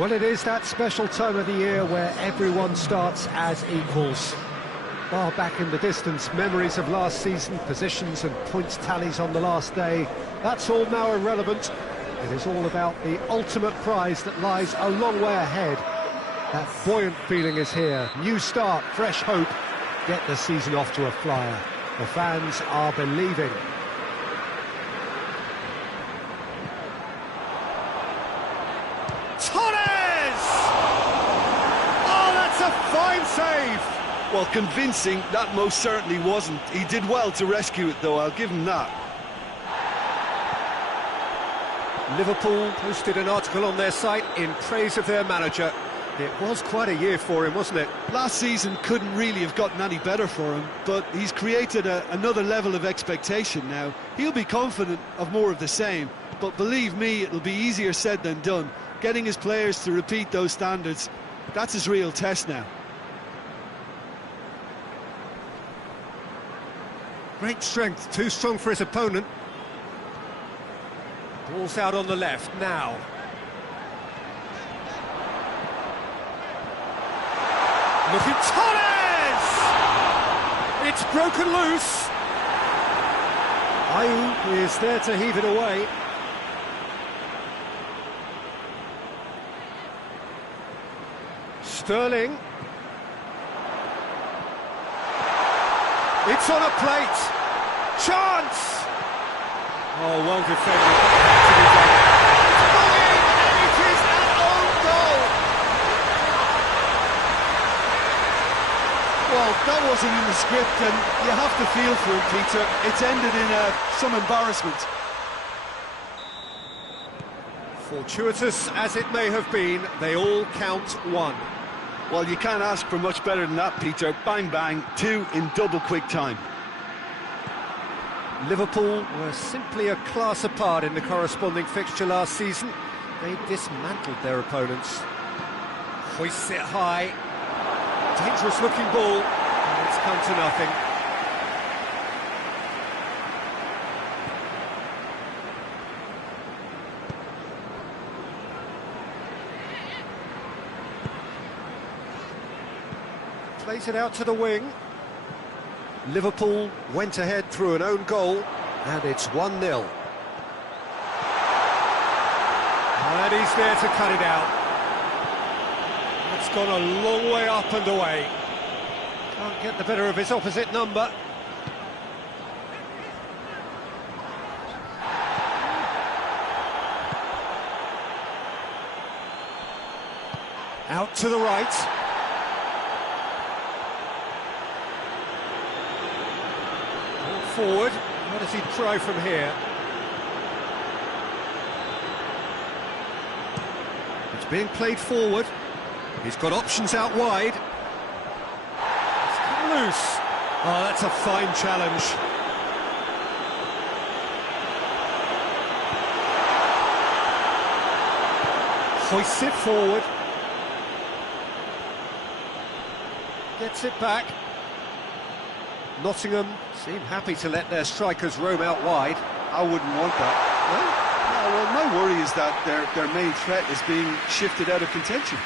Well, it is that special time of the year where everyone starts as equals. Far back in the distance, memories of last season, positions and points tallies on the last day, that's all now irrelevant. It is all about the ultimate prize that lies a long way ahead. That buoyant feeling is here. New start, fresh hope. Get the season off to a flyer. The fans are believing. Fine save! Well, convincing, that most certainly wasn't. He did well to rescue it, though, I'll give him that. Liverpool posted an article on their site in praise of their manager. It was quite a year for him, wasn't it? Last season couldn't really have gotten any better for him, but he's created another level of expectation now. He'll be confident of more of the same, but believe me, it'll be easier said than done. Getting his players to repeat those standards, that's his real test now. Great strength, too strong for his opponent. Ball's out on the left now. Look at Torres! It's broken loose. Ayew is there to heave it away. Sterling. It's on a plate. Chance! Oh, well defended. It's going, and it is an own goal. Well, that wasn't in the script, and you have to feel for him, Peter. It's ended in some embarrassment. Fortuitous as it may have been, they all count one. Well, you can't ask for much better than that, Peter. Bang, bang, two in double quick time. Liverpool were simply a class apart in the corresponding fixture last season. They dismantled their opponents. Hoists it high. Dangerous looking ball. And it's come to nothing. Plays it out to the wing. Liverpool went ahead through an own goal, and it's 1-0. And he's there to cut it out. It's gone a long way up and away. Can't get the better of his opposite number. Out to the right. Forward, where does he try from here? It's being played forward. He's got options out wide. It's come loose. Oh, that's a fine challenge. Hoists it forward. Gets it back. Nottingham seem happy to let their strikers roam out wide. I wouldn't want that. No, well, my worry is that their main threat is being shifted out of contention.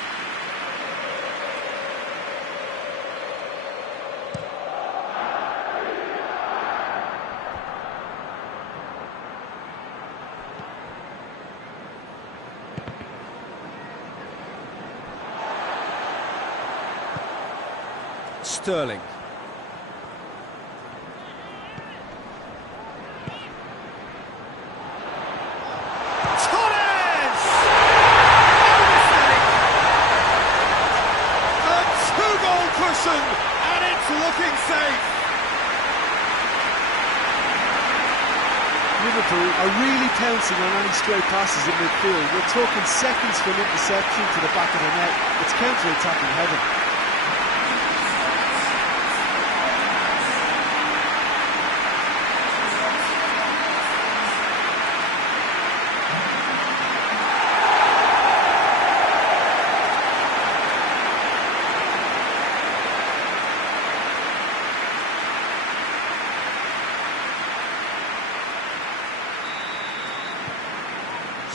Sterling. And it's looking safe. Liverpool are really pouncing on any stray passes in midfield. We're talking seconds from interception to the back of the net. It's counter-attacking heaven.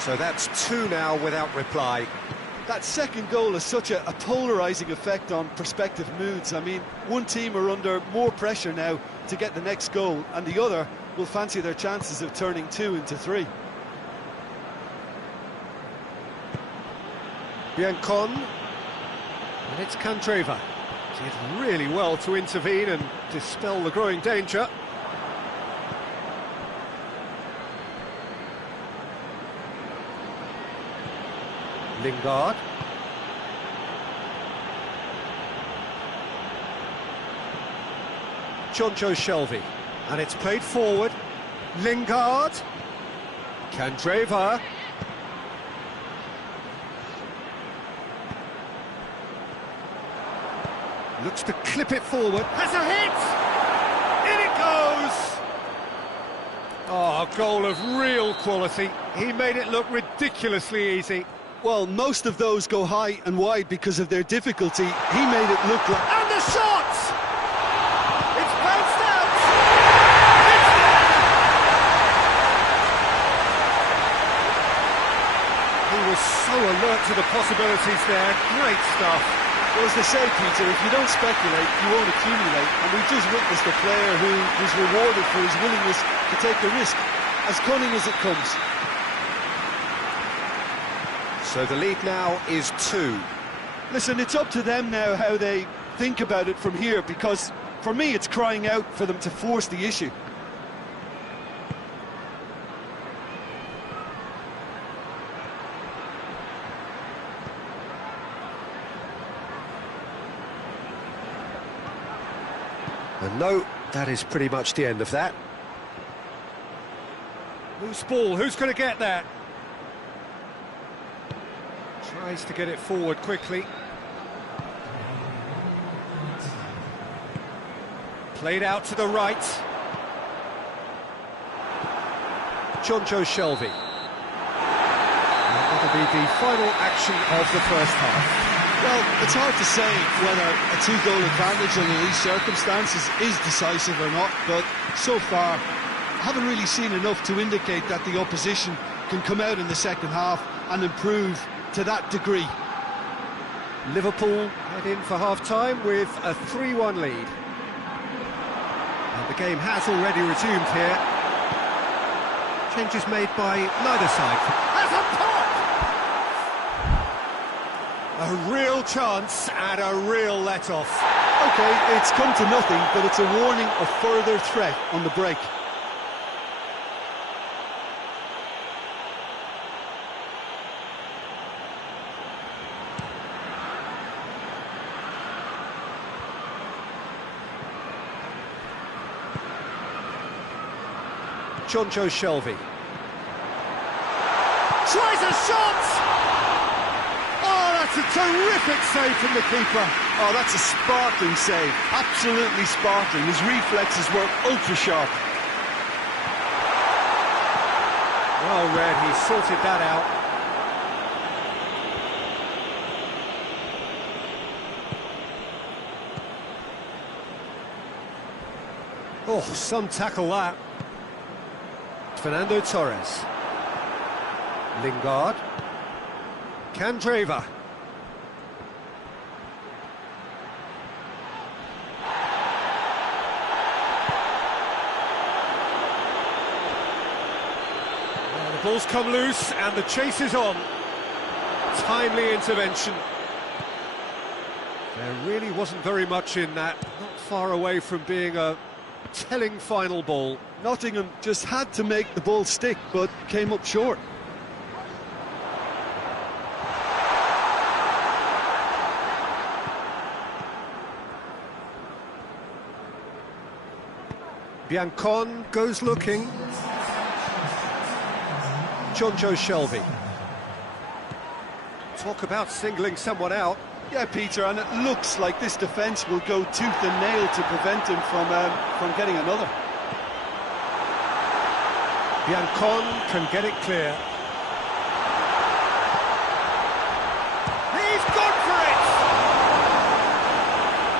So that's two now without reply. That second goal has such a polarising effect on prospective moods. I mean, one team are under more pressure now to get the next goal, and the other will fancy their chances of turning 2 into 3. Biancon, and it's Candreva. Did really well to intervene and dispel the growing danger. Lingard. Jonjo Shelvey, and it's played forward. Lingard. Candreva. Looks to clip it forward. Has a hit! In it goes! Oh, a goal of real quality. He made it look ridiculously easy. Well, most of those go high and wide because of their difficulty. He made it look like... And the shot! It's bounced out! It's there! He was so alert to the possibilities there. Great stuff. Well, as they say, Peter, if you don't speculate, you won't accumulate. And we've just witnessed a player who was rewarded for his willingness to take the risk, as cunning as it comes. So the lead now is 2. Listen, it's up to them now how they think about it from here, because for me it's crying out for them to force the issue. And no, that is pretty much the end of that. Loose ball, who's going to get that? Tries to get it forward quickly. Played out to the right. Jonjo Shelvey. And that'll be the final action of the first half. Well, it's hard to say whether a 2-goal advantage under these circumstances is decisive or not, but so far I haven't really seen enough to indicate that the opposition can come out in the second half and improve to that degree. Liverpool head in for half-time with a 3-1 lead. And the game has already resumed here. Changes made by neither side. Has a pop! A real chance and a real let-off. OK, it's come to nothing, but it's a warning of further threat on the break. Jonjo Shelvey. Tries a shot! Oh, that's a terrific save from the keeper. Oh, that's a sparkling save. Absolutely sparkling. His reflexes were ultra-sharp. Well read, he sorted that out. Oh, some tackle that. Fernando Torres. Lingard. Candreva. Well, the ball's come loose and the chase is on. Timely intervention. There really wasn't very much in that. Not far away from being a telling final ball. Nottingham just had to make the ball stick, but came up short. Biancon goes looking. Jonjo Shelvey. Talk about singling someone out. Yeah, Peter, and it looks like this defence will go tooth and nail to prevent him from getting another. Biancon can get it clear. He's gone for it!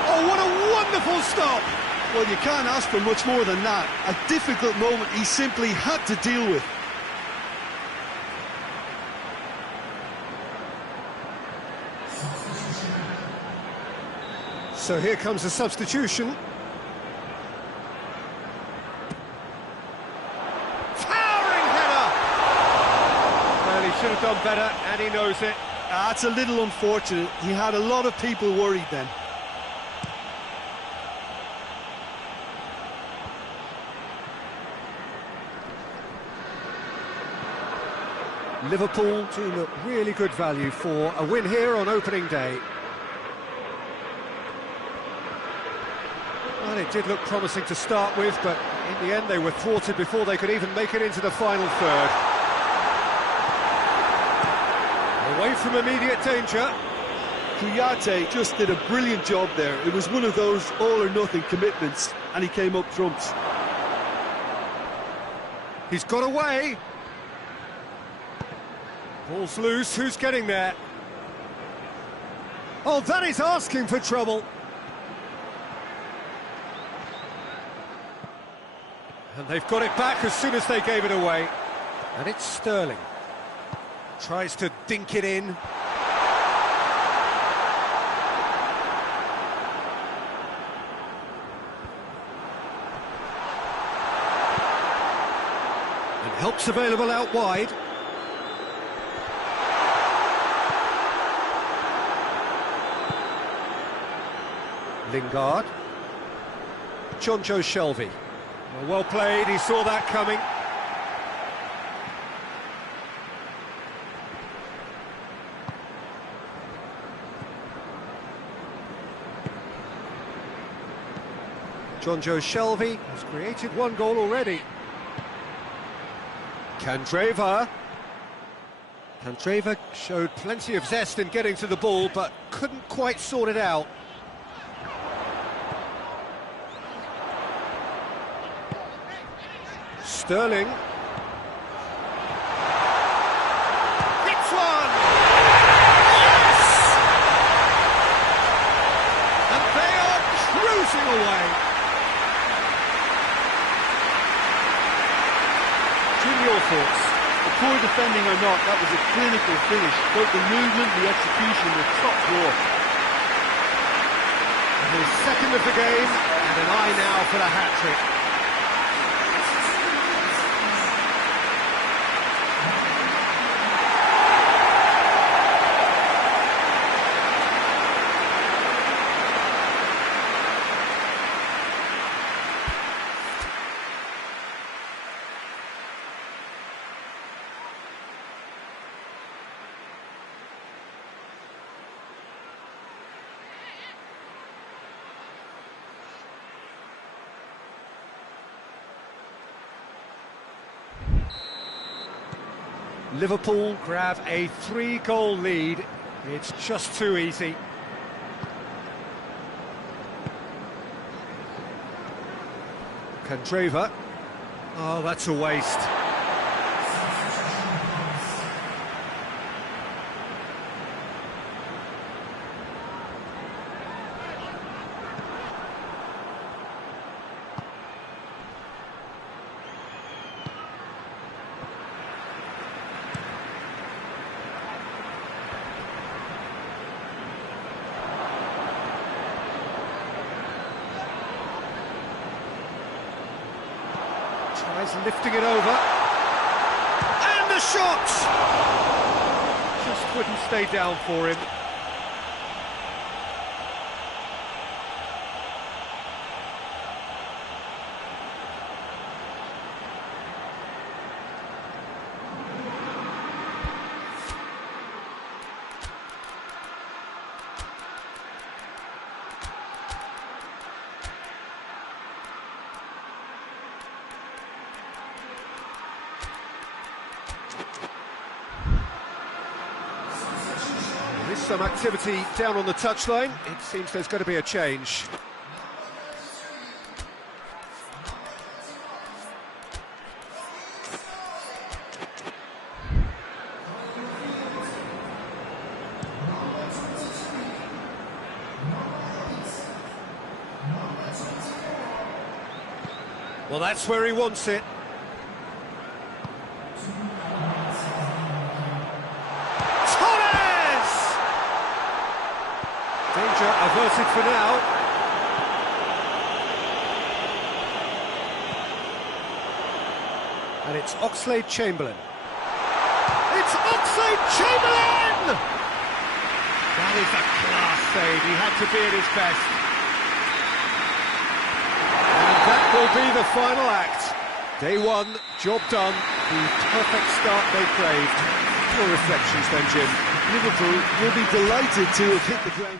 Oh, what a wonderful stop! Well, you can't ask for much more than that. A difficult moment he simply had to deal with. So here comes a substitution. Towering header! Well, he should have done better, and he knows it. That's a little unfortunate. He had a lot of people worried then. Liverpool do look really good value for a win here on opening day. Well, it did look promising to start with, but in the end they were thwarted before they could even make it into the final third. Away from immediate danger. Kouyaté just did a brilliant job there. It was one of those all-or-nothing commitments, and he came up trumps. He's got away. Ball's loose, who's getting there? Oh, that is asking for trouble. And they've got it back as soon as they gave it away. And it's Sterling. Tries to dink it in. And help's available out wide. Lingard. Jonjo Shelvey. Well played, he saw that coming. Jonjo Shelvey has created one goal already. Candreva showed plenty of zest in getting to the ball, but couldn't quite sort it out. Sterling. Hits one! Yes! And they are cruising away. Jim, your thoughts? The poor defending or not, that was a clinical finish. Both the movement, the execution were top draw. And his second of the game, and an eye now for the hat-trick. Liverpool grab a 3-goal lead. It's just too easy. Candreva. Oh, that's a waste. Tries lifting it over. And the shot! Just wouldn't stay down for him. There's some activity down on the touchline. It seems there's going to be a change. Well, that's where he wants it. Danger averted for now. And it's Oxlade-Chamberlain. It's Oxlade-Chamberlain! That is a class save. He had to be at his best. And that will be the final act. Day one, job done. The perfect start they craved. Your reflections then, Jim. Liverpool will be delighted to have hit the ground.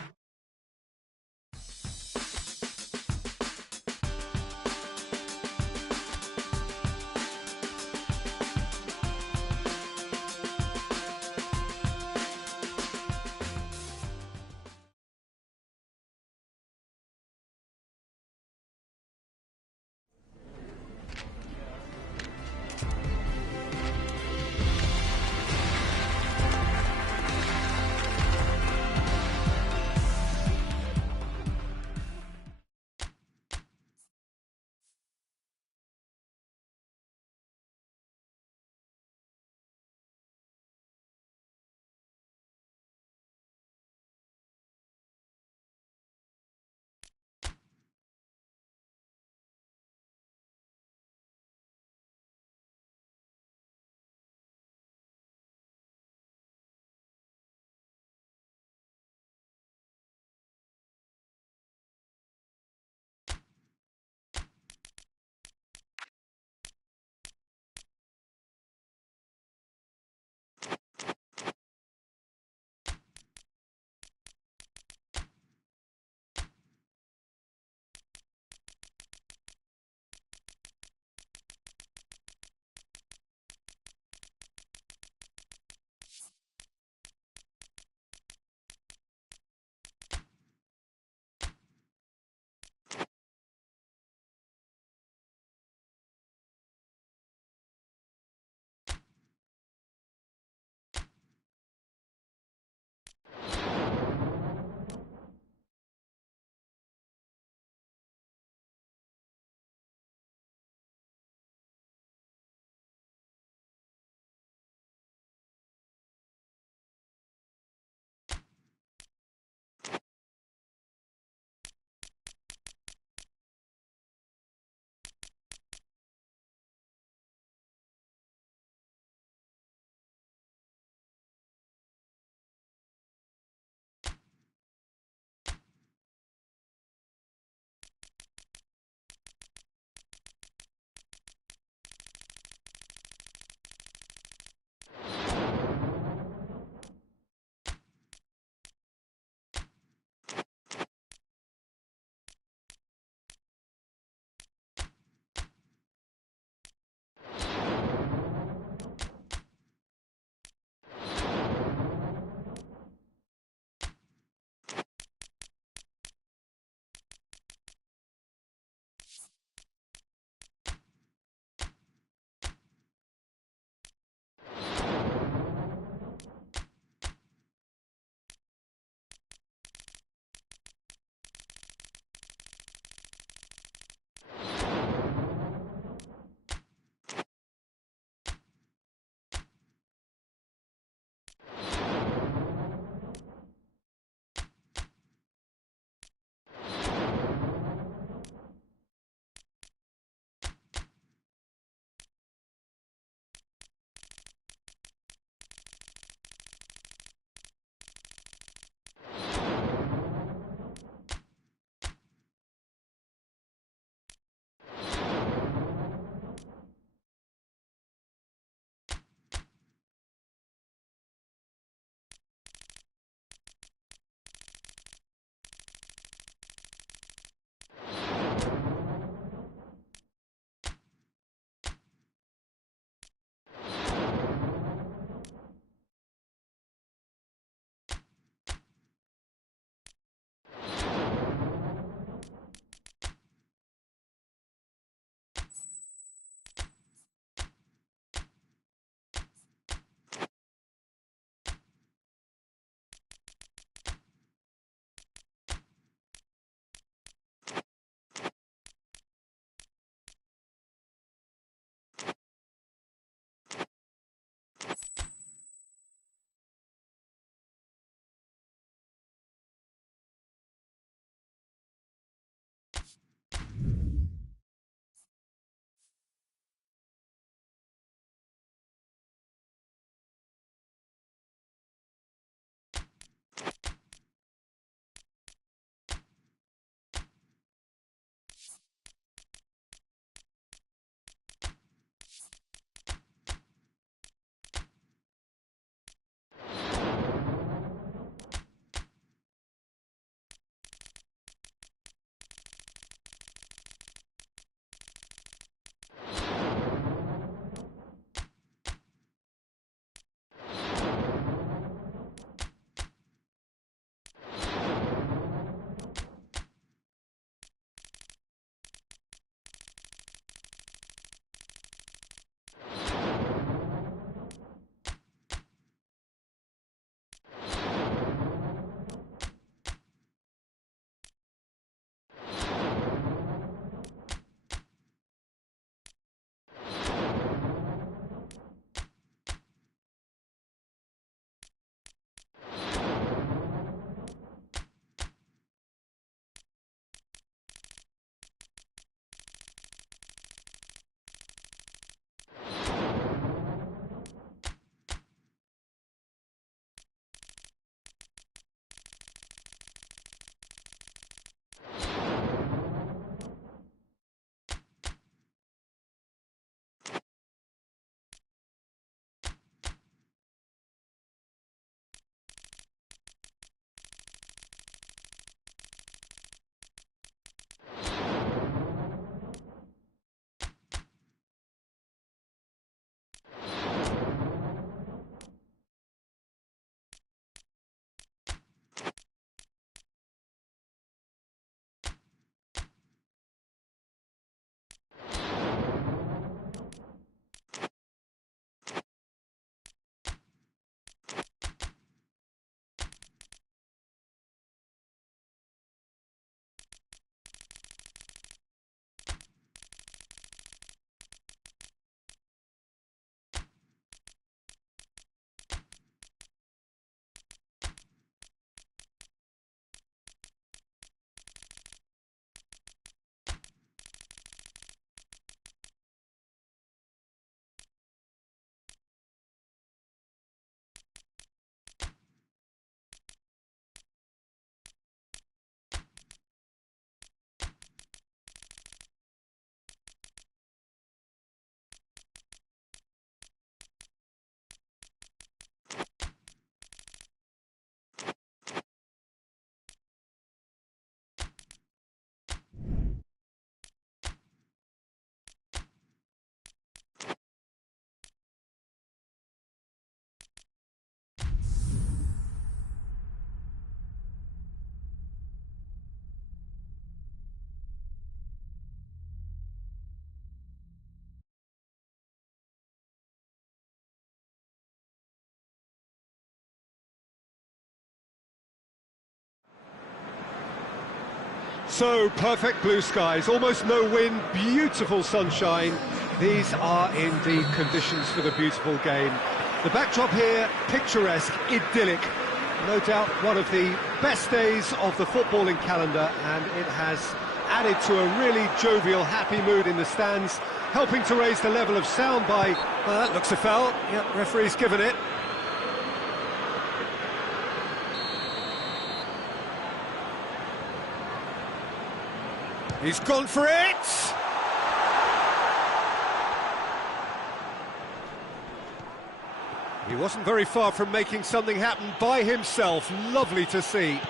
So, perfect blue skies, almost no wind, beautiful sunshine. These are indeed conditions for the beautiful game. The backdrop here, picturesque, idyllic. No doubt one of the best days of the footballing calendar, and it has added to a really jovial, happy mood in the stands, helping to raise the level of sound by... Well, that looks a foul. Yep, referee's given it. He's gone for it! He wasn't very far from making something happen by himself. Lovely to see.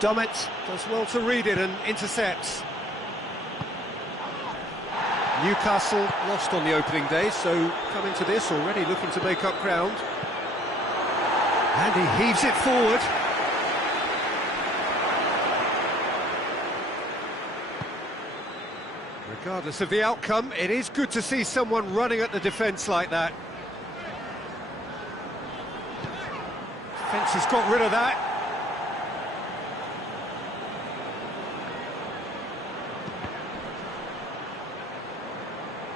Dummett does well to read it and intercepts. Newcastle lost on the opening day, so coming to this already looking to make up ground. And he heaves it forward. Regardless of the outcome, it is good to see someone running at the defence like that. Defence has got rid of that.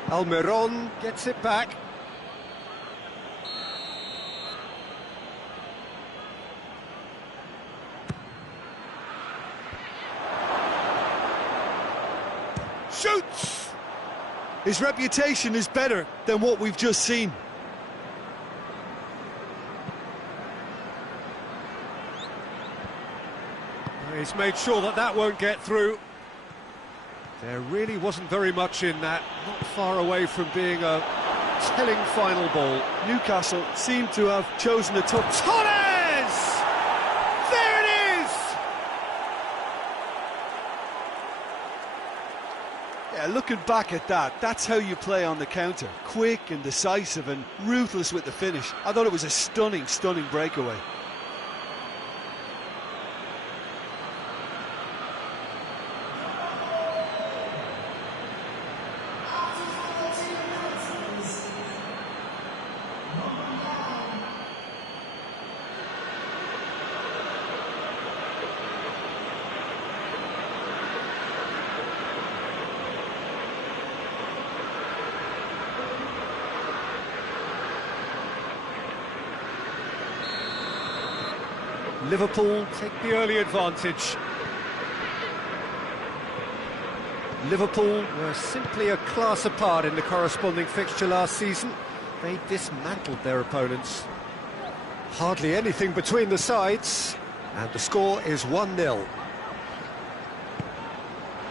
Almiron gets it back. Shoots! His reputation is better than what we've just seen. He's made sure that that won't get through. There really wasn't very much in that, not far away from being a telling final ball. Newcastle seem to have chosen a tough... Torres! There it is! Yeah, looking back at that, that's how you play on the counter. Quick and decisive and ruthless with the finish. I thought it was a stunning, stunning breakaway. Liverpool take the early advantage. Liverpool were simply a class apart in the corresponding fixture last season. They dismantled their opponents. Hardly anything between the sides, and the score is 1-0.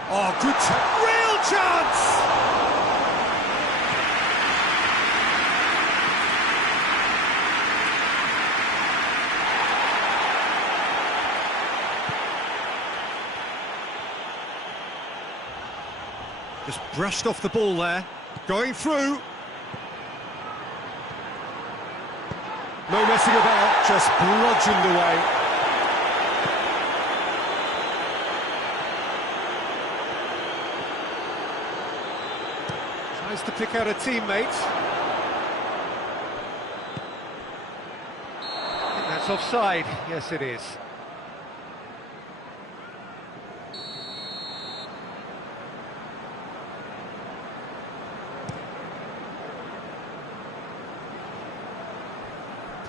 Oh, good real chance! Just brushed off the ball there, going through. No messing about, just bludgeoned away. Tries to pick out a teammate. I think that's offside, yes it is.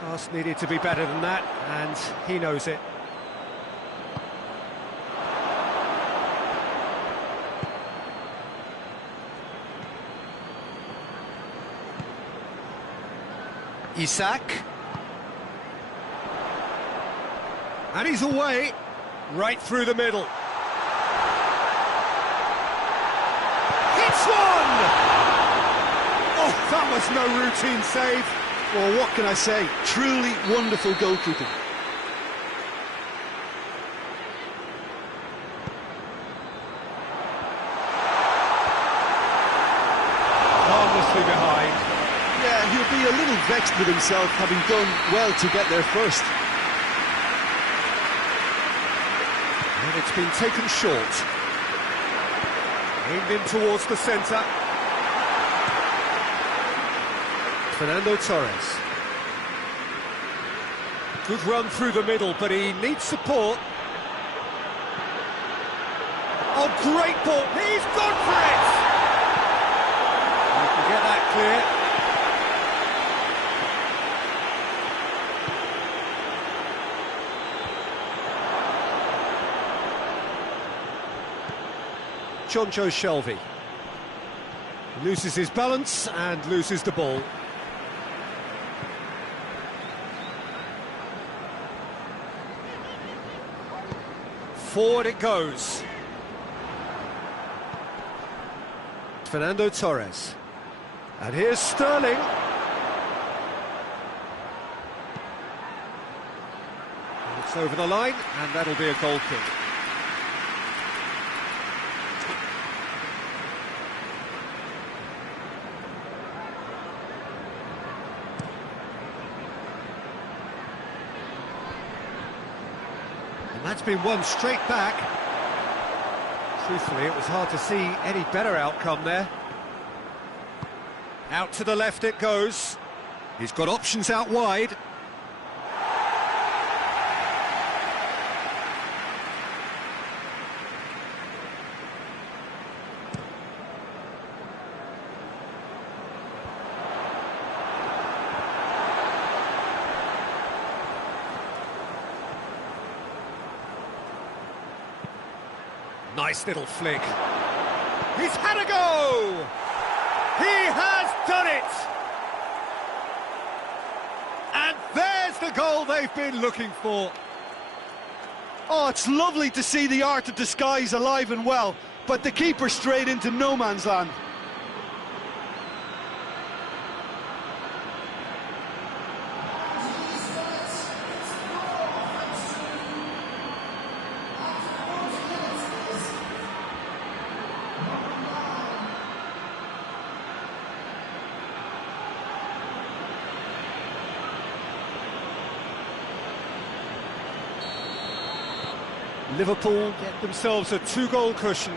Pass needed to be better than that, and he knows it. Isak. And he's away, right through the middle. Hits one! Oh, that was no routine save. Well, what can I say? Truly wonderful goalkeeping. Harmlessly behind. Yeah, he'll be a little vexed with himself, having done well to get there first. And it's been taken short. Aimed in towards the centre. Fernando Torres. Good run through the middle, but he needs support. Oh, great ball. He's gone for it. You can get that clear. Jonjo Shelvey loses his balance and loses the ball. Forward it goes. Fernando Torres. And here's Sterling. It's over the line, and that'll be a goal kick. That's been won straight back. Truthfully, it was hard to see any better outcome there. Out to the left it goes. He's got options out wide. Nice little flick. He's had a go! He has done it! And there's the goal they've been looking for. Oh, it's lovely to see the art of disguise alive and well, but the keeper straight into no man's land. Liverpool get themselves a two-goal cushion.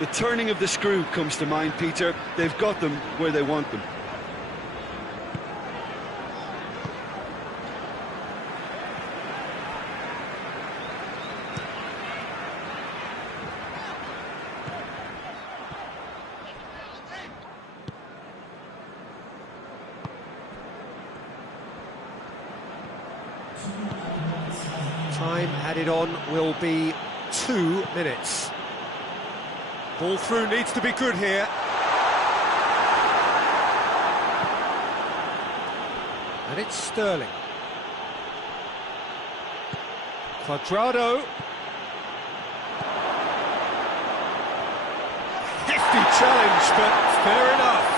The turning of the screw comes to mind, Peter. They've got them where they want them. Time added on will be 2 minutes. Ball through needs to be good here. And it's Sterling. Cuadrado. Hefty challenge, but fair enough.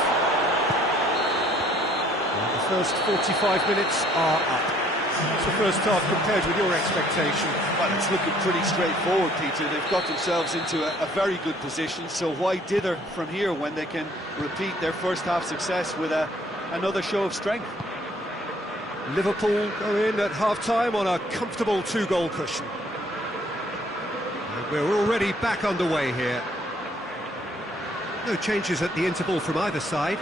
And the first 45 minutes are up. What's the first half compared with your expectation? Well, it's looking pretty straightforward, Peter. They've got themselves into a very good position, so why dither from here when they can repeat their first half success with another show of strength? Liverpool go in at half-time on a comfortable two-goal cushion. And we're already back underway here. No changes at the interval from either side.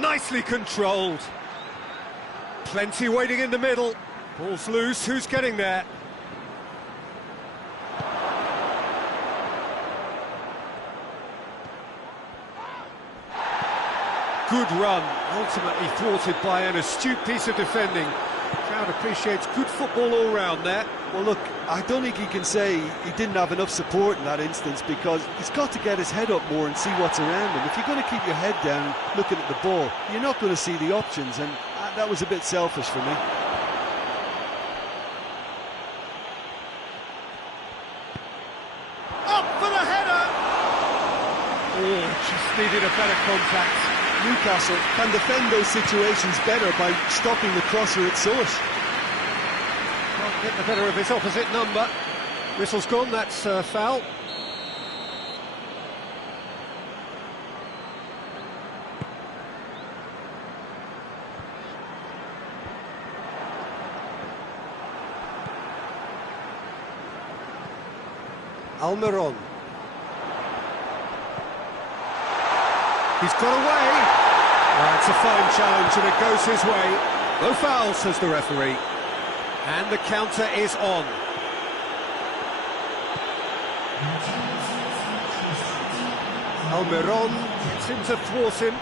Nicely controlled. Plenty waiting in the middle. Ball's loose, who's getting there? Good run, ultimately thwarted by an astute piece of defending. The crowd appreciates good football all round there. Well, look, I don't think he can say he didn't have enough support in that instance, because he's got to get his head up more and see what's around him. If you're going to keep your head down looking at the ball, you're not going to see the options, and that was a bit selfish for me. Up for the header! Oh, just needed a better contact. Newcastle can defend those situations better by stopping the crosser at source. Can't get the better of his opposite number. Whistle's gone, that's foul. Almiron. He's got away. It's a fine challenge and it goes his way. No foul, says the referee. And the counter is on. Almiron gets him to thwart him.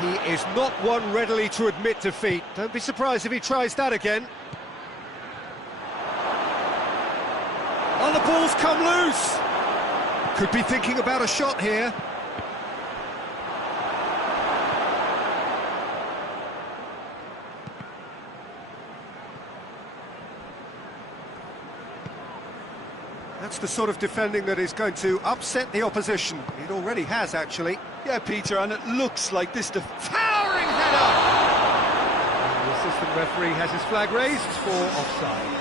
He is not one readily to admit defeat. Don't be surprised if he tries that again. Oh, the ball's come loose. Could be thinking about a shot here. That's the sort of defending that is going to upset the opposition. It already has, actually. Yeah, Peter, and it looks like this towering header! And the assistant referee has his flag raised for offside.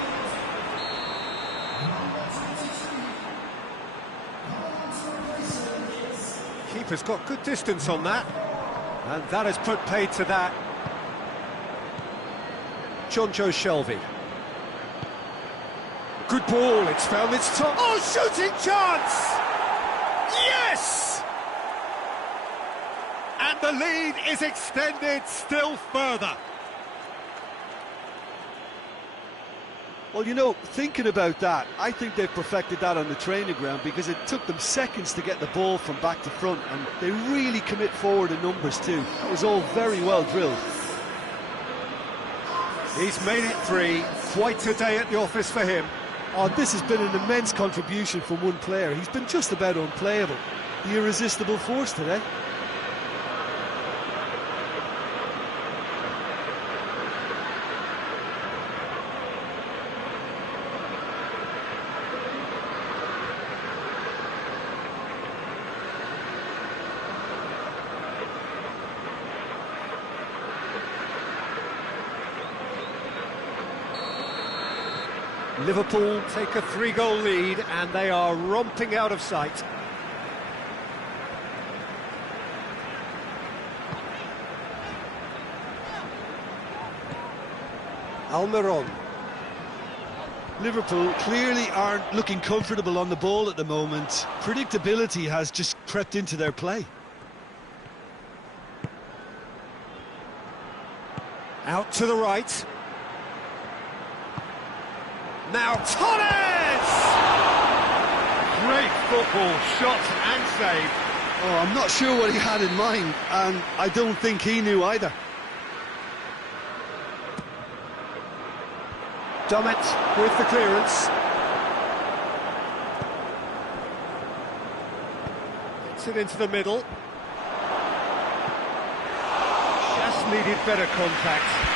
Keeper's got good distance on that. And that has put paid to that. Jonjo Shelvey. Good ball, it's found its top. Oh, shooting chance! Yes! And the lead is extended still further. Well, you know, thinking about that, I think they've perfected that on the training ground because it took them seconds to get the ball from back to front, and they really commit forward in numbers too. That was all very well drilled. He's made it 3. Quite a day at the office for him. Oh, this has been an immense contribution from one player. He's been just about unplayable. The irresistible force today. Liverpool take a 3-goal lead and they are romping out of sight. Almiron. Liverpool clearly aren't looking comfortable on the ball at the moment. Predictability has just crept into their play. Out to the right. Now Torres! Great football, shot and save. Oh, I'm not sure what he had in mind, and I don't think he knew either. Dummett with the clearance. Gets it into the middle. Just needed better contact.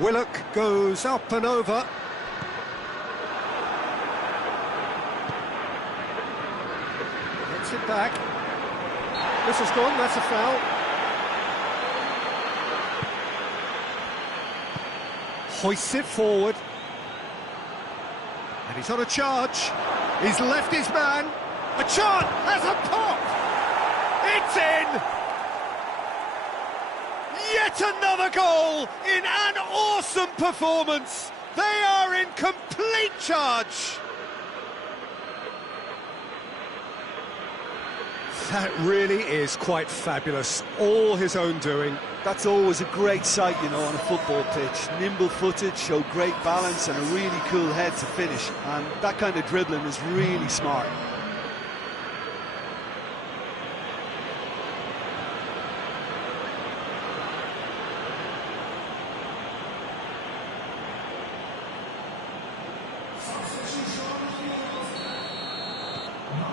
Willock goes up and over. Gets it back. This has gone, that's a foul. Hoists it forward. And he's on a charge. He's left his man. A chance has a pop. It's in. Yet another goal in an awesome performance. They are in complete charge. That really is quite fabulous. All his own doing. That's always a great sight, you know, on a football pitch. Nimble-footed, showed great balance and a really cool head to finish. And that kind of dribbling is really smart.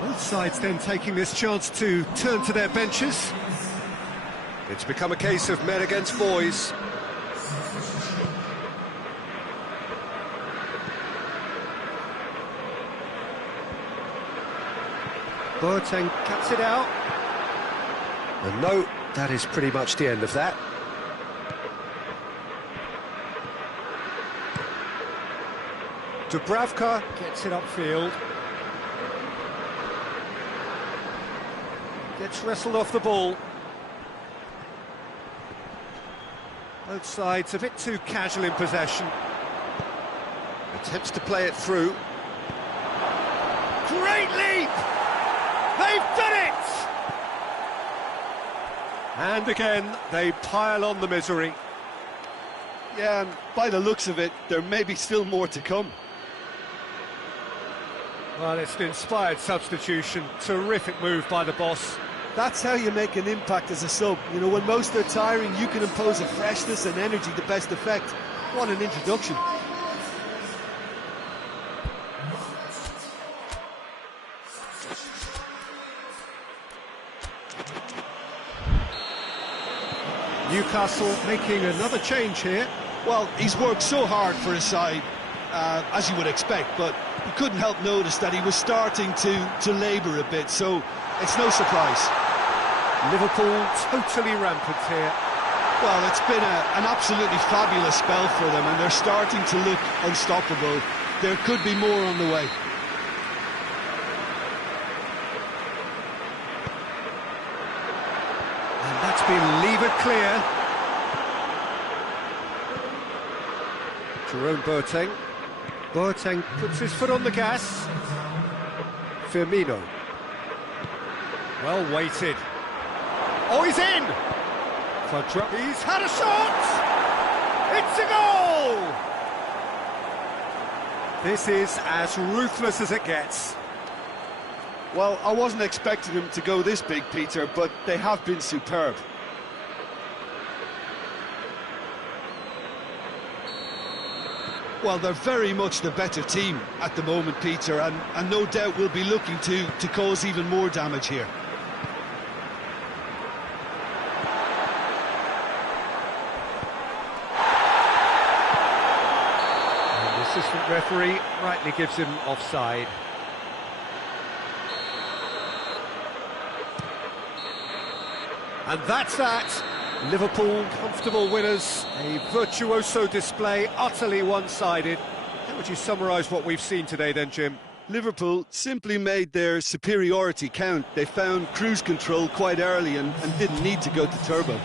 Both sides then taking this chance to turn to their benches. It's become a case of men against boys. Boateng cuts it out. And no, that is pretty much the end of that. Dubravka gets it upfield. Gets wrestled off the ball. Both sides a bit too casual in possession. Attempts to play it through. Great leap! They've done it! And again, they pile on the misery. Yeah, and by the looks of it, there may be still more to come. Well, it's an inspired substitution. Terrific move by the boss. That's how you make an impact as a sub. You know, when most are tiring, you can impose a freshness and energy to best effect. What an introduction. Newcastle making another change here. Well, he's worked so hard for his side, as you would expect, but you couldn't help notice that he was starting to labour a bit, so it's no surprise. Liverpool totally rampant here. Well, it's been an absolutely fabulous spell for them, and they're starting to look unstoppable. There could be more on the way. And that's been levered clear. Jerome Boateng. Boateng puts his foot on the gas. Firmino. Well weighted. Oh, he's in! He's had a shot! It's a goal! This is as ruthless as it gets. Well, I wasn't expecting them to go this big, Peter, but they have been superb. Well, they're very much the better team at the moment, Peter, and no doubt will be looking to cause even more damage here. And the assistant referee rightly gives him offside. And that's that. Liverpool, comfortable winners. A virtuoso display, utterly one-sided. How would you summarise what we've seen today then, Jim? Liverpool simply made their superiority count. They found cruise control quite early and didn't need to go to turbo.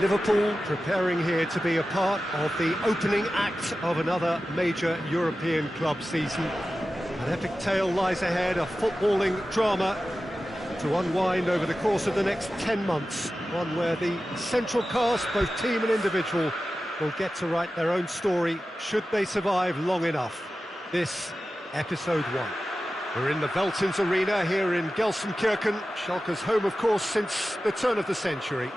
Liverpool preparing here to be a part of the opening act of another major European club season. An epic tale lies ahead, a footballing drama to unwind over the course of the next 10 months. One where the central cast, both team and individual, will get to write their own story should they survive long enough. This, episode 1. We're in the Veltins Arena here in Gelsenkirchen, Schalke's home, of course, since the turn of the century.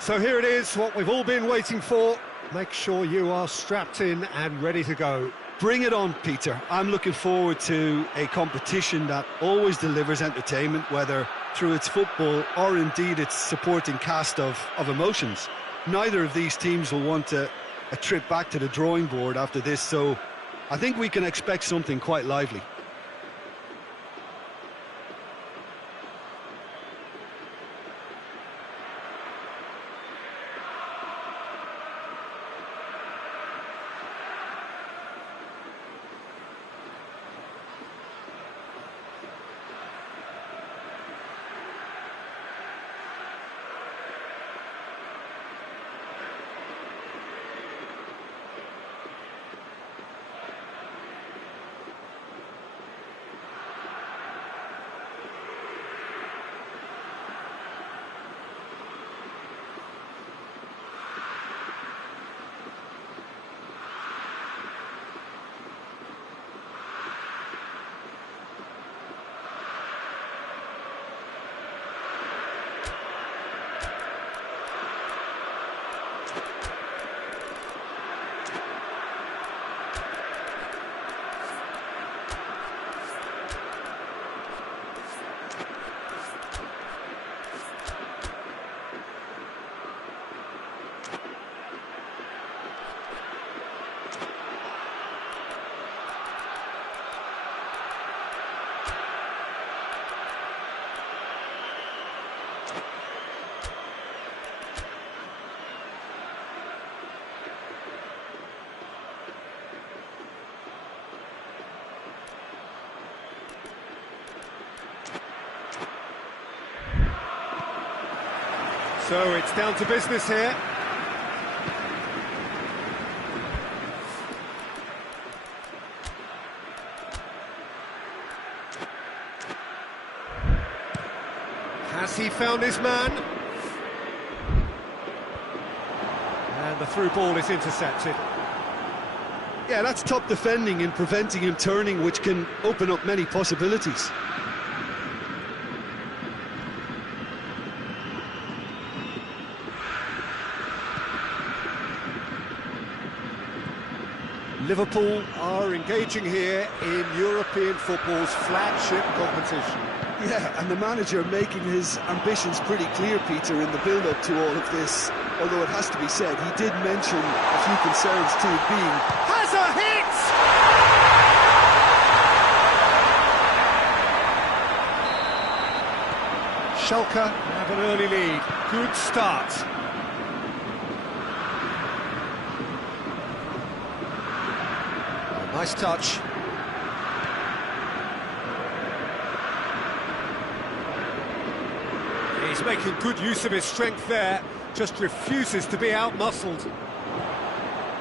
So here it is, what we've all been waiting for. Make sure you are strapped in and ready to go. Bring it on, Peter. I'm looking forward to a competition that always delivers entertainment, whether through its football or indeed its supporting cast of emotions. Neither of these teams will want a trip back to the drawing board after this, so I think we can expect something quite lively. So it's down to business here. Has he found his man? And the through ball is intercepted. Yeah, that's top defending and preventing him turning, which can open up many possibilities. Liverpool are engaging here in European football's flagship competition. Yeah, and the manager making his ambitions pretty clear, Peter, in the build-up to all of this. Although it has to be said, he did mention a few concerns to it being... Has a hit! Schalke have an early lead. Good start. Nice touch. He's making good use of his strength there, just refuses to be out-muscled.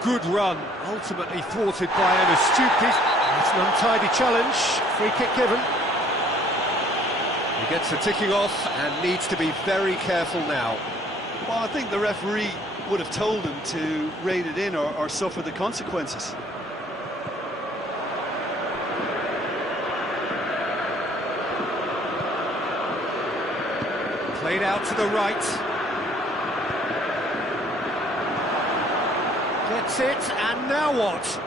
Good run, ultimately thwarted by an astute piece. It's an untidy challenge, free kick given. He gets the ticking off and needs to be very careful now. Well, I think the referee would have told him to rein it in or suffer the consequences. Played out to the right. Gets it, and now what?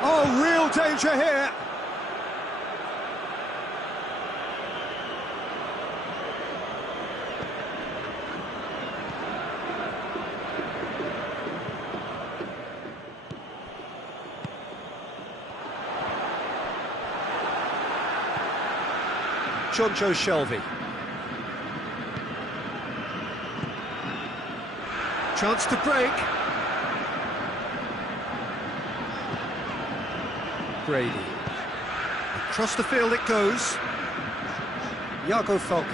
Oh, real danger here. Jonjo Shelvey. Chance to break. Brady. Across the field it goes. Iago Falque.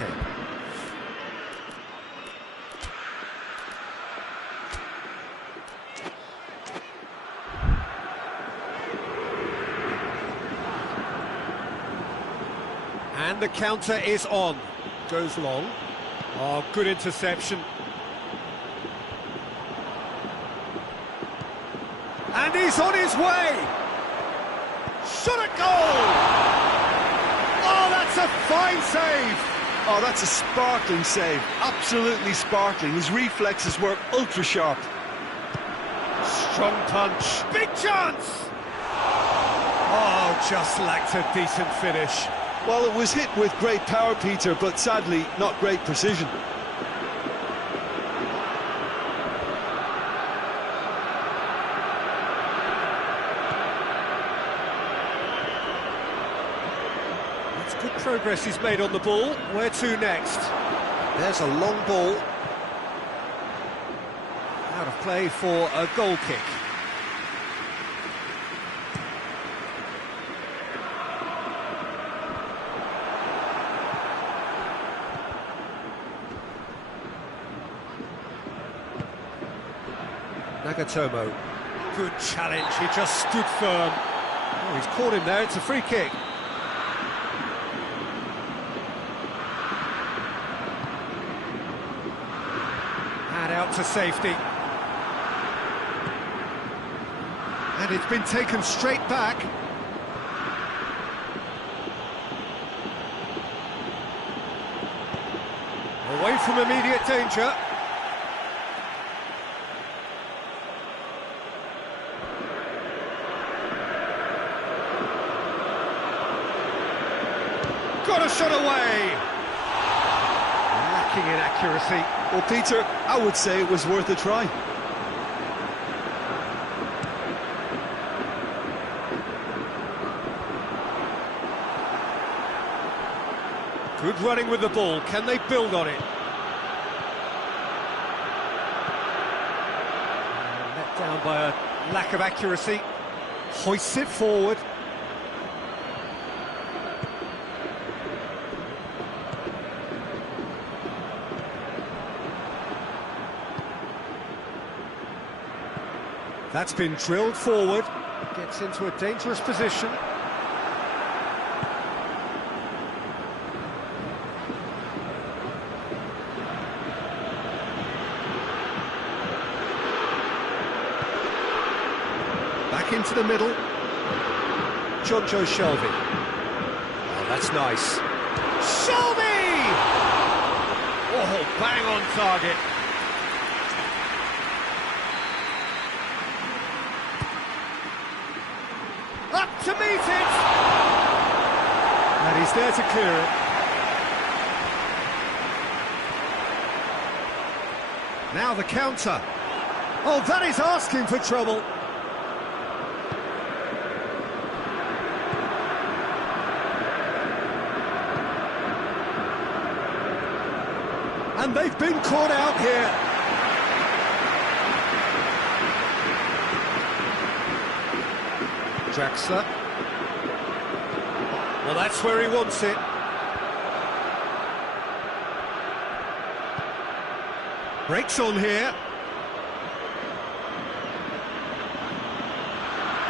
And the counter is on. Goes long. Oh, good interception. And he's on his way! Shot at goal! Oh, that's a fine save! Oh, that's a sparkling save. Absolutely sparkling. His reflexes were ultra-sharp. Strong punch. Big chance! Oh, just lacked a decent finish. Well, it was hit with great power, Peter, but sadly, not great precision. It's good progress he's made on the ball. Where to next? There's a long ball. Out of play for a goal kick. Nagatomo. Good challenge, he just stood firm. Oh, he's caught him there, it's a free kick. And out to safety. And it's been taken straight back. Away from immediate danger. Got a shot away! Lacking in accuracy. Well, Peter, I would say it was worth a try. Good running with the ball. Can they build on it? Let down by a lack of accuracy. Hoists it forward. That's been drilled forward. Gets into a dangerous position. Back into the middle. Jonjo Shelvey. Oh, that's nice. Shelvey! Oh, bang on target. Up to meet it! And he's there to clear it. Now the counter. Oh, that is asking for trouble. And they've been caught out here. Draxler. Well, that's where he wants it. Breaks on here.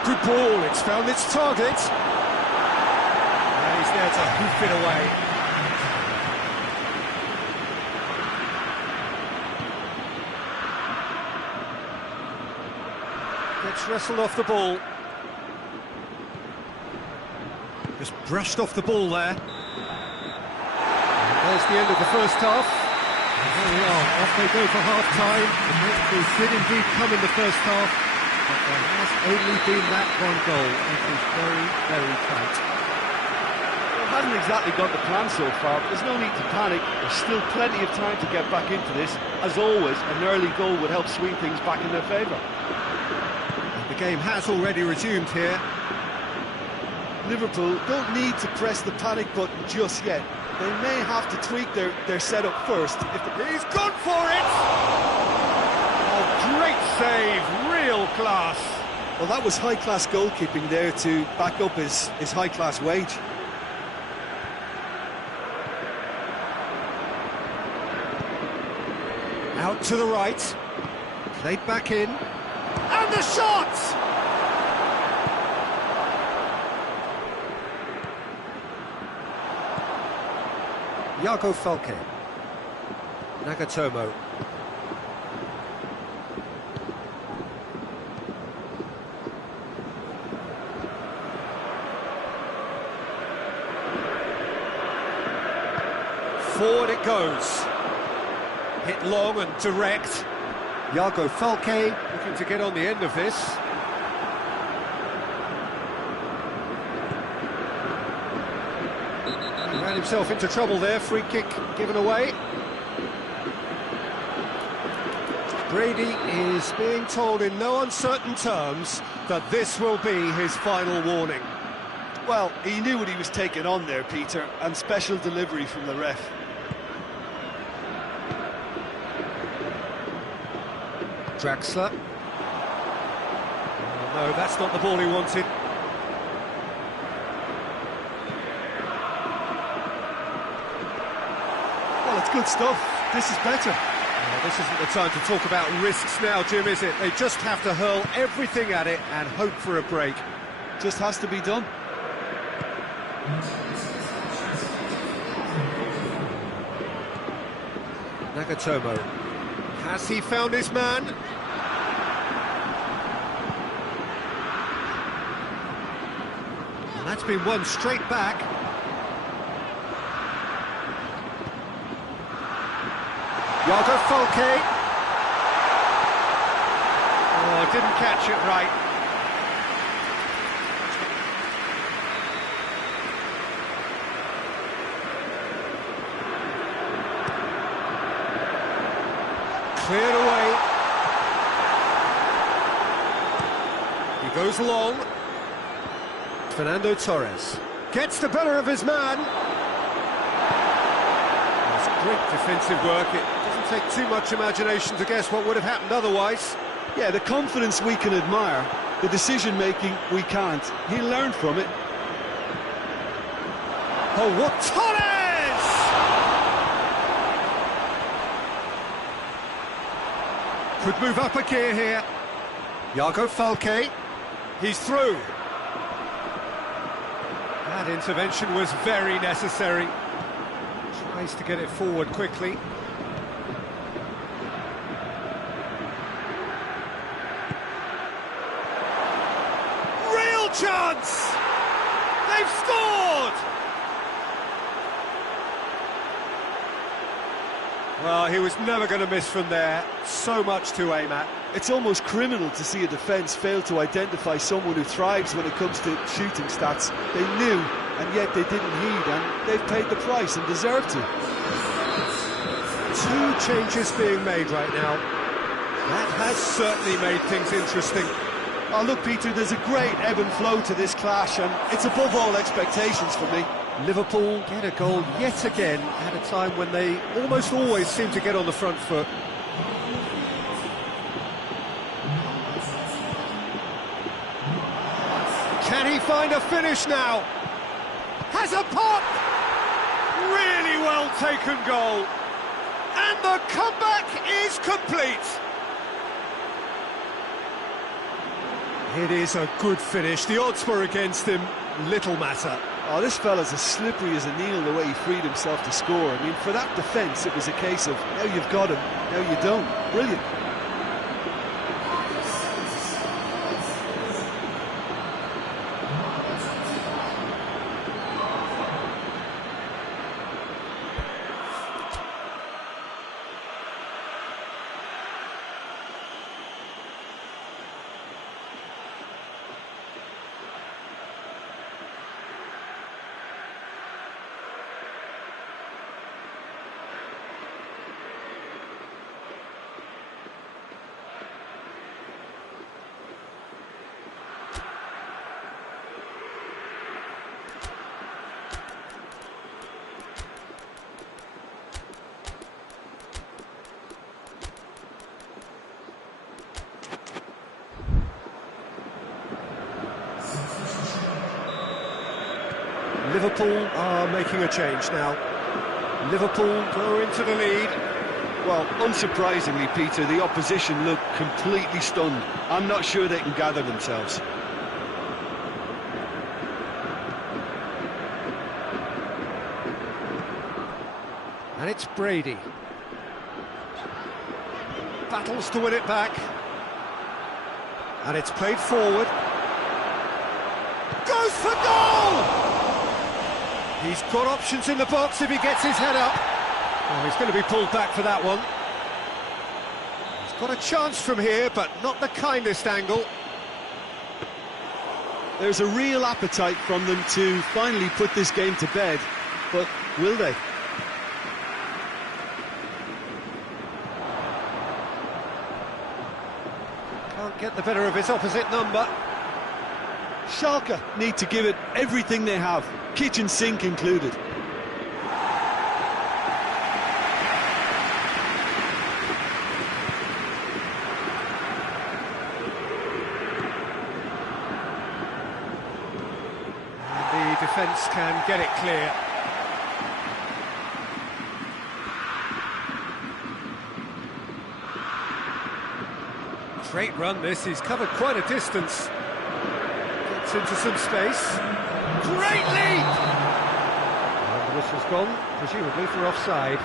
Good ball, it's found its target. And he's there to hoof it away. Gets wrestled off the ball. Just brushed off the ball there. And there's the end of the first half. And there we are, off they go for half-time. The breakthrough did indeed come in the first half, but there has only been that one goal. It is very, very tight. It hasn't exactly got the plan so far, but there's no need to panic. There's still plenty of time to get back into this. As always, an early goal would help swing things back in their favour. And the game has already resumed here. Liverpool don't need to press the panic button just yet. They may have to tweak their setup first. He's gone for it! Oh, great save, real class. Well, that was high-class goalkeeping there to back up his high-class wage. Out to the right. Played back in. And the shot! Iago Falque. Nagatomo. Forward it goes. Hit long and direct. Iago Falque looking to get on the end of this. He ran himself into trouble there, free kick given away. Brady is being told in no uncertain terms that this will be his final warning. Well, he knew what he was taking on there, Peter, and special delivery from the ref. Draxler. Oh, no, that's not the ball he wanted. Well, it's good stuff. This is better. Well, this isn't the time to talk about risks now, Jim, is it? They just have to hurl everything at it and hope for a break. Just has to be done. Nagatomo. Has he found his man? And that's been won straight back. Iago Falque. Oh, didn't catch it right. Cleared away. He goes long. Fernando Torres gets the better of his man. That's great defensive work. It doesn't take too much imagination to guess what would have happened otherwise. Yeah, the confidence we can admire, the decision-making we can't. He learned from it. Oh, what Torres! Could move up a gear here. Iago Falque. He's through. That intervention was very necessary. Tries to get it forward quickly. Real chance! They've scored! Well, he was never going to miss from there. So much to aim at. It's almost criminal to see a defence fail to identify someone who thrives when it comes to shooting stats. They knew, and yet they didn't heed, and they've paid the price and deserve to. 2 changes being made right now. That has certainly made things interesting. Oh, look, Peter, there's a great ebb and flow to this clash, and it's above all expectations for me. Liverpool get a goal yet again at a time when they almost always seem to get on the front foot. Can he find a finish now? Has a pop! Really well taken goal. And the comeback is complete. It is a good finish. The odds were against him. Little matter. Oh, this fella's as slippery as a needle the way he freed himself to score. I mean, for that defence, it was a case of, now you've got him, now you don't. Brilliant. Liverpool are making a change now. Liverpool go into the lead. Well, unsurprisingly, Peter, the opposition look completely stunned. I'm not sure they can gather themselves. And it's Brady. Battles to win it back. And it's played forward. Goes for goal! He's got options in the box if he gets his head up. Oh, he's going to be pulled back for that one. He's got a chance from here, but not the kindest angle. There's a real appetite from them to finally put this game to bed, but will they? Can't get the better of his opposite number. Schalke need to give it everything they have, kitchen sink included. And the defence can get it clear. Great run this, he's covered quite a distance. Gets into some space. Great leap! And the whistle's gone, presumably for offside.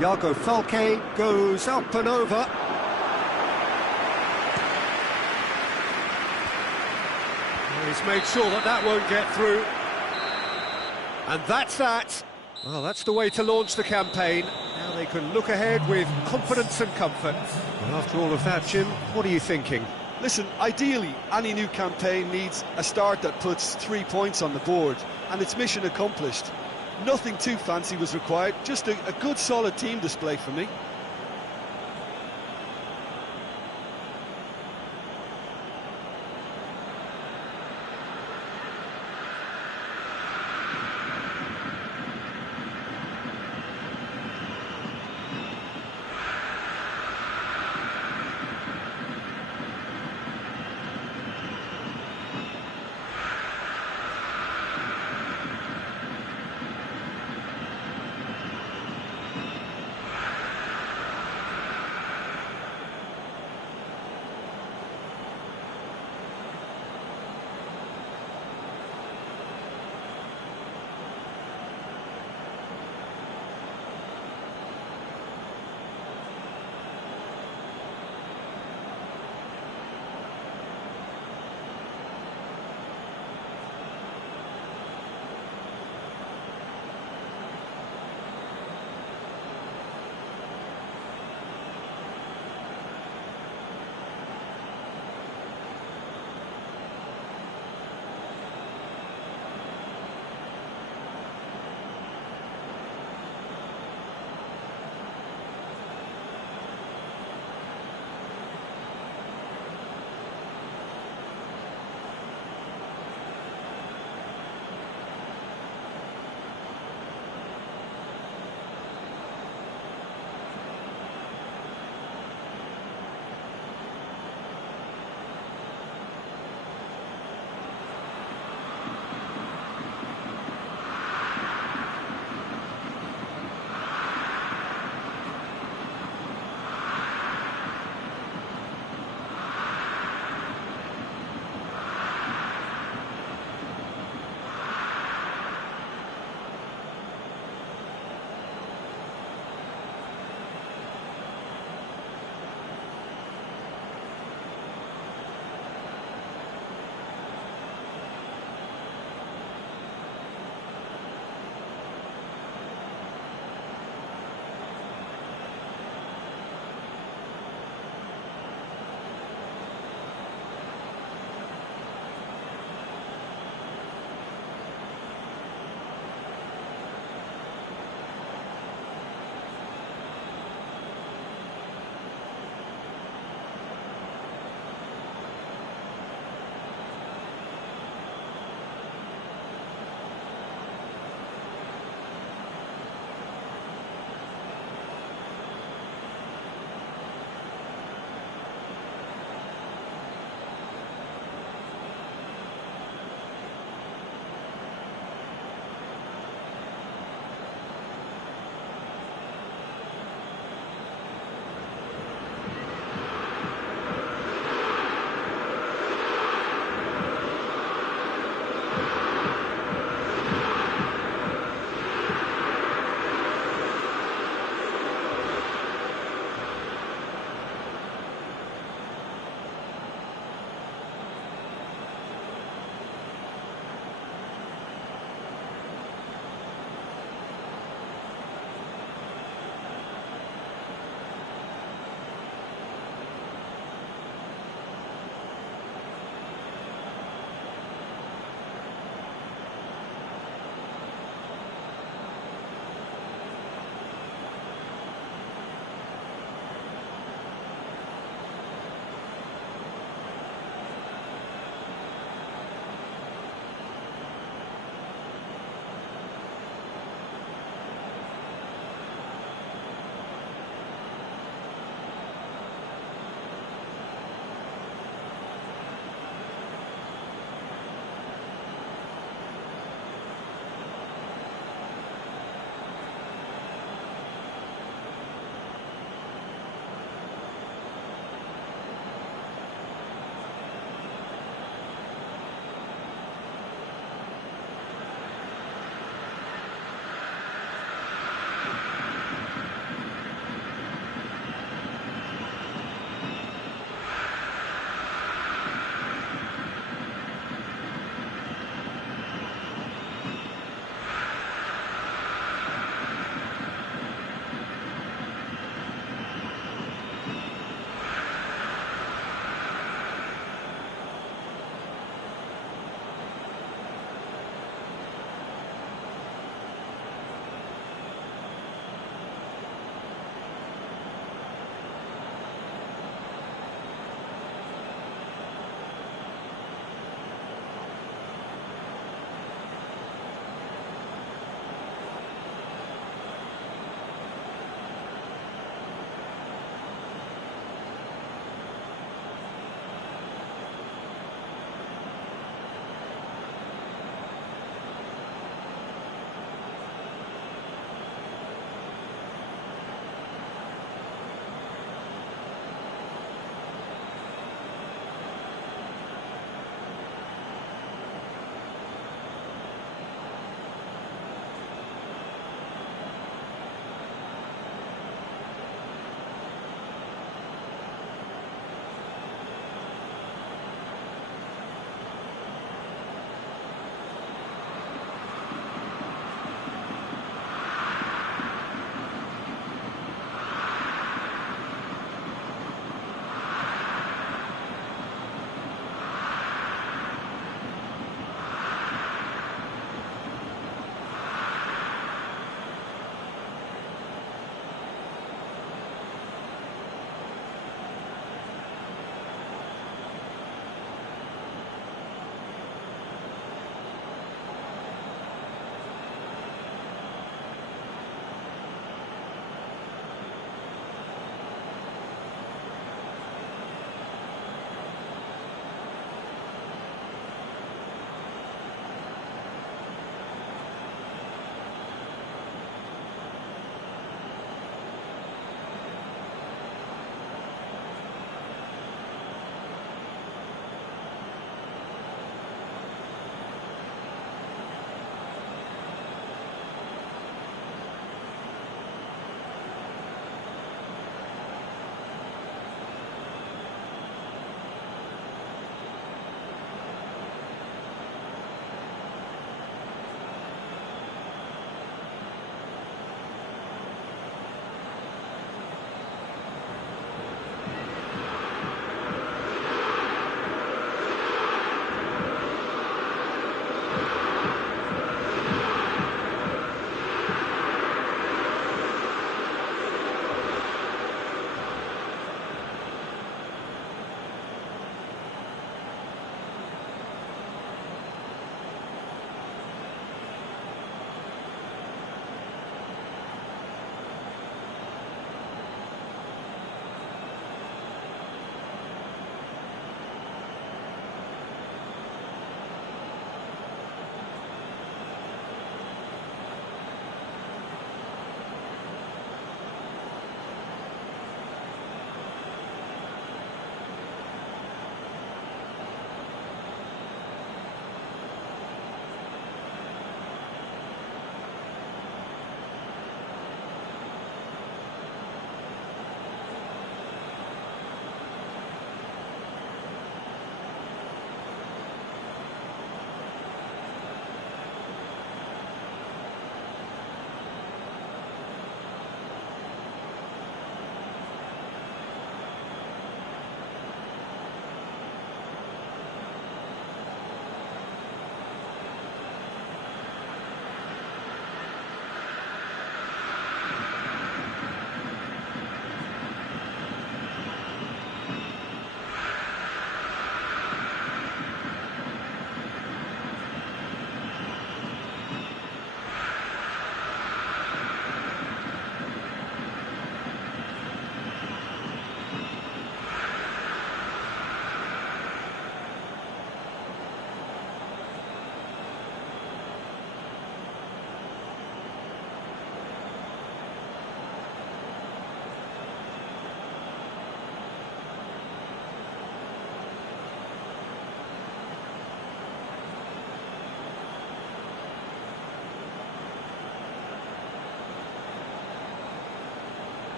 Iago Falque goes up and over. He's made sure that that won't get through. And that's that. Well, that's the way to launch the campaign. Now they can look ahead with confidence and comfort. And after all of that, Jim, what are you thinking? Listen, ideally, any new campaign needs a start that puts 3 points on the board, and it's mission accomplished. Nothing too fancy was required, just a good, solid team display for me.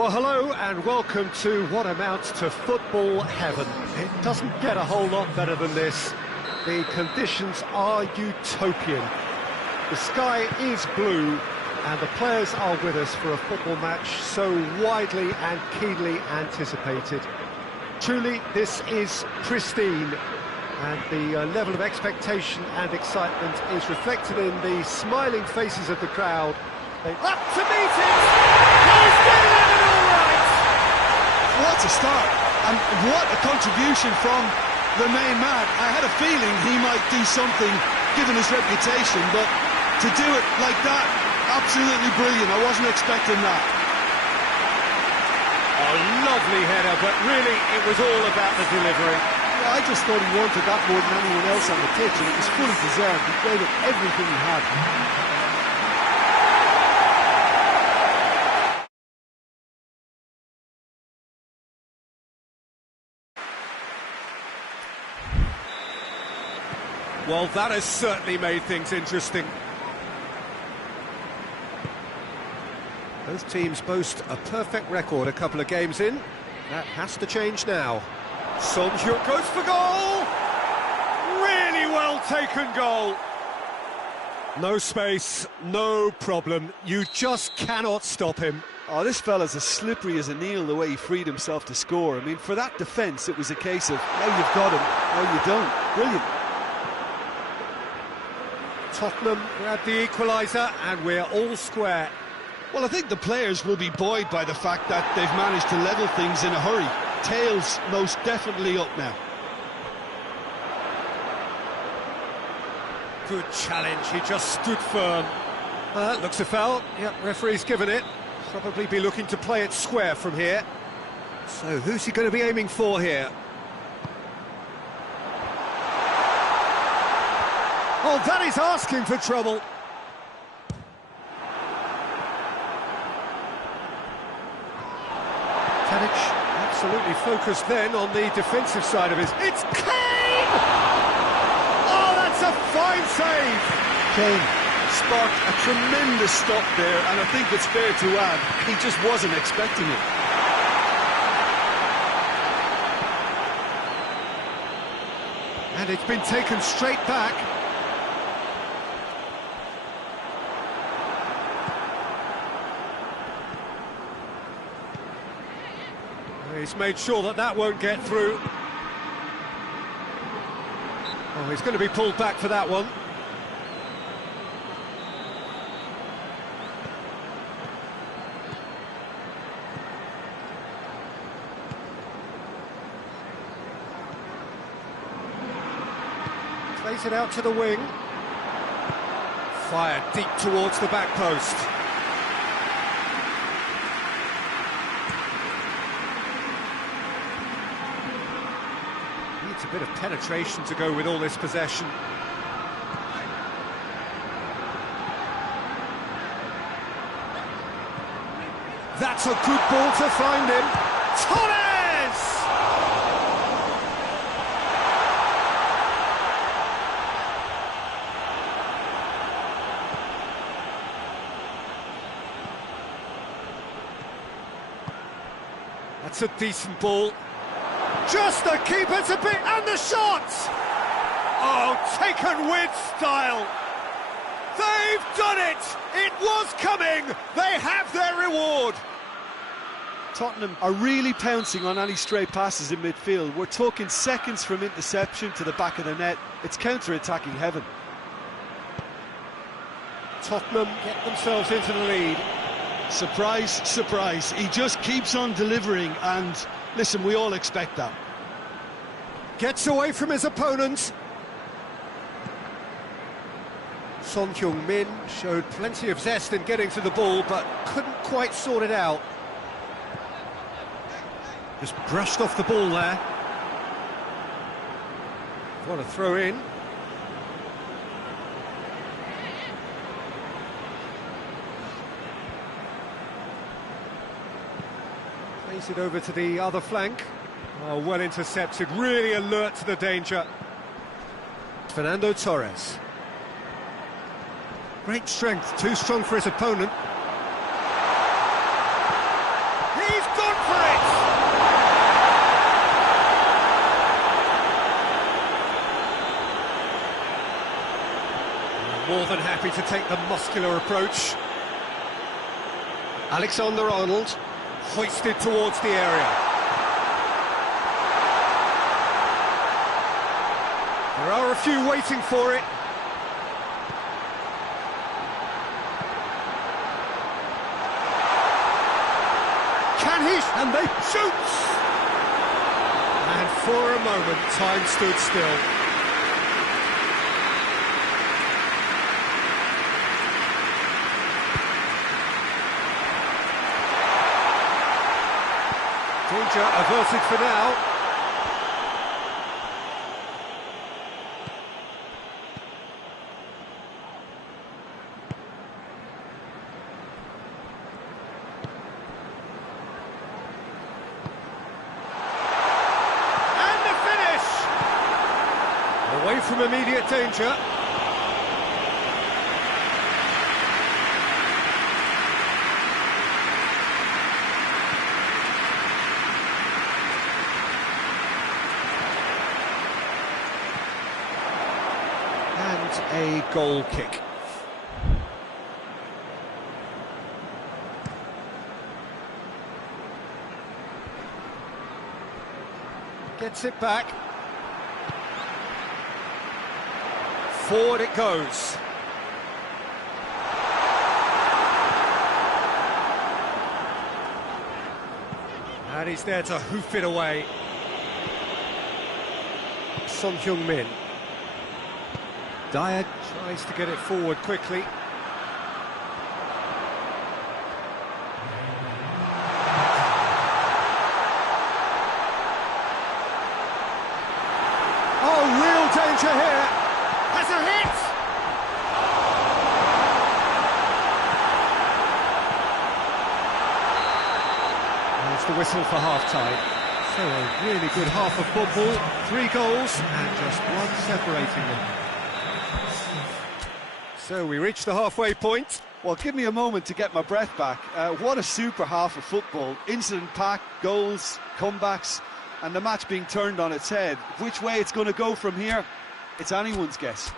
Well, hello and welcome to what amounts to football heaven. It doesn't get a whole lot better than this. The conditions are utopian. The sky is blue and the players are with us for a football match so widely and keenly anticipated. Truly, this is pristine, and the level of expectation and excitement is reflected in the smiling faces of the crowd. They up to meet it! He's getting it all right! What a start, and what a contribution from the main man. I had a feeling he might do something, given his reputation, but to do it like that, absolutely brilliant. I wasn't expecting that. A lovely header, but really it was all about the delivery. Yeah, I just thought he wanted that more than anyone else on the pitch, and it was fully deserved. He gave it everything he had. Well, that has certainly made things interesting. Both teams boast a perfect record a couple of games in. That has to change now. Son Heung goes for goal! Really well taken goal. No space, no problem. You just cannot stop him. Oh, this fella's as slippery as an eel, the way he freed himself to score. I mean, for that defence, it was a case of, now you've got him, now you don't. Brilliant. Tottenham grab the equaliser and we're all square. Well, I think the players will be buoyed by the fact that they've managed to level things in a hurry. Tails most definitely up now. Good challenge, he just stood firm. Looks a foul. Yep, referee's given it. Probably be looking to play it square from here. So who's he going to be aiming for here? Oh, that is asking for trouble. Tadic absolutely focused then on the defensive side of his... It's Kane! Oh, that's a fine save! Kane sparked a tremendous stop there, and I think it's fair to add, he just wasn't expecting it. And it's been taken straight back. He's made sure that that won't get through. Oh, he's going to be pulled back for that one. Plays it out to the wing. Fired deep towards the back post. Needs a bit of penetration to go with all this possession. That's a good ball to find him. Torres! That's a decent ball. Just the keeper to beat, and the shot! Oh, taken with style. They've done it! It was coming! They have their reward! Tottenham are really pouncing on any stray passes in midfield. We're talking seconds from interception to the back of the net. It's counter-attacking heaven. Tottenham get themselves into the lead. Surprise, surprise. He just keeps on delivering, and listen, we all expect that. Gets away from his opponent. Son Heung-min showed plenty of zest in getting to the ball, but couldn't quite sort it out. Just brushed off the ball there. What a throw in. Plays it over to the other flank. Oh, well intercepted, really alert to the danger. Fernando Torres. Great strength, too strong for his opponent. He He's gone for it! More than happy to take the muscular approach. Alexander-Arnold, hoisted towards the area. There are a few waiting for it. Can he? And they shoots! And for a moment, time stood still. Danger averted for now. And the finish! Away from immediate danger. A goal kick. Gets it back. Forward it goes. And he's there to hoof it away. Son Heung-min. Dyer tries to get it forward quickly. Oh, real danger here. Has a hit! There's the whistle for half-time. So a really good half of football. 3 goals and just one separating them. So we reach the halfway point. Well, give me a moment to get my breath back. What a super half of football. Incident-packed, goals, comebacks, and the match being turned on its head. Which way it's going to go from here, it's anyone's guess.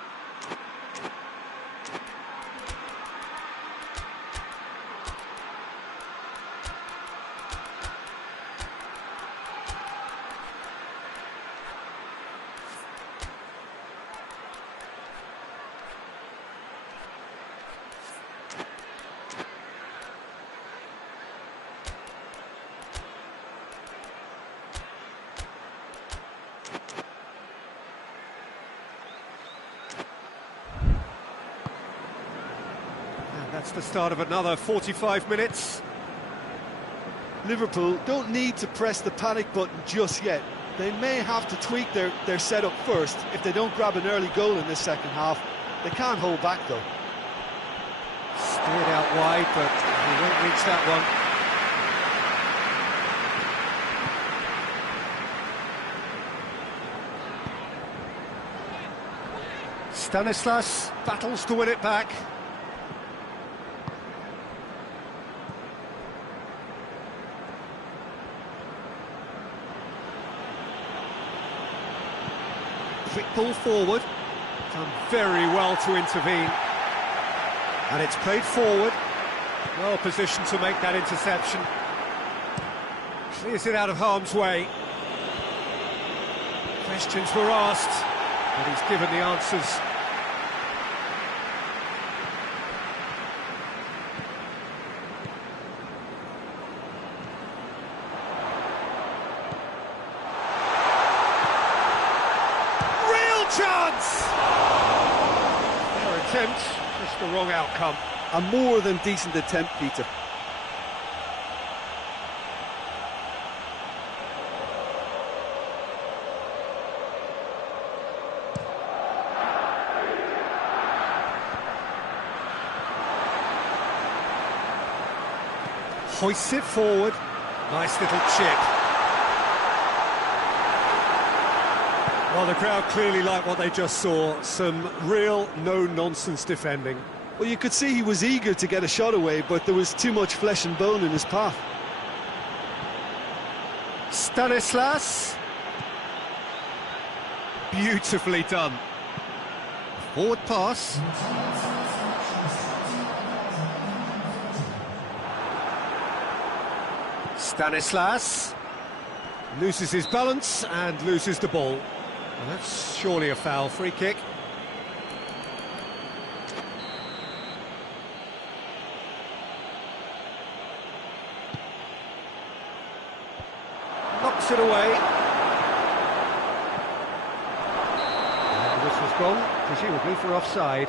That's the start of another 45 minutes. Liverpool don't need to press the panic button just yet. They may have to tweak their setup first if they don't grab an early goal in this second half. They can't hold back though. Steered out wide, but he won't reach that one. Stanislas battles to win it back. Quick ball forward, done very well to intervene, and it's played forward, well positioned to make that interception, clears it out of harm's way. Questions were asked, but he's given the answers. Chance! Their attempt, just the wrong outcome. A more than decent attempt, Peter. Hoists it forward. Nice little chip. Well, the crowd clearly like what they just saw. Some real no-nonsense defending. Well, you could see he was eager to get a shot away, but there was too much flesh and bone in his path. Stanislas. Beautifully done. Forward pass. Stanislas loses his balance and loses the ball. Well, that's surely a foul. Free kick. Knocks it away. And the whistle's gone, presumably for offside.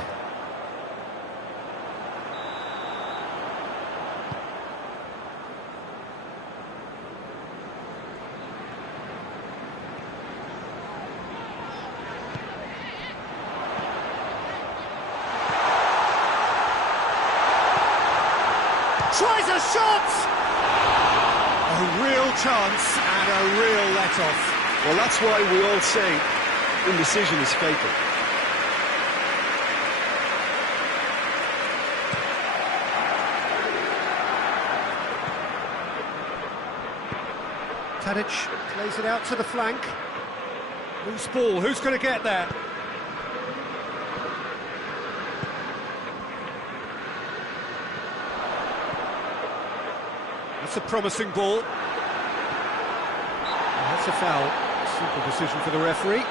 Tries a shot! A real chance and a real let-off. Well, that's why we all say indecision is fatal. Tadic plays it out to the flank. Loose ball, who's going to get there? That's a promising ball. And that's a foul. Simple decision for the referee.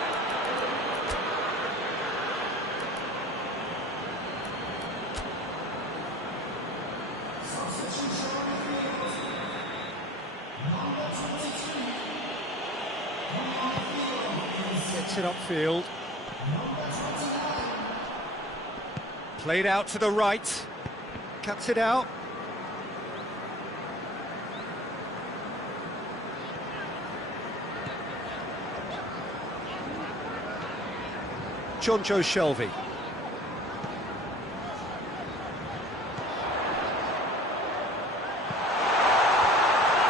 Gets it upfield. Played out to the right. Cuts it out. Jonjo Shelvey.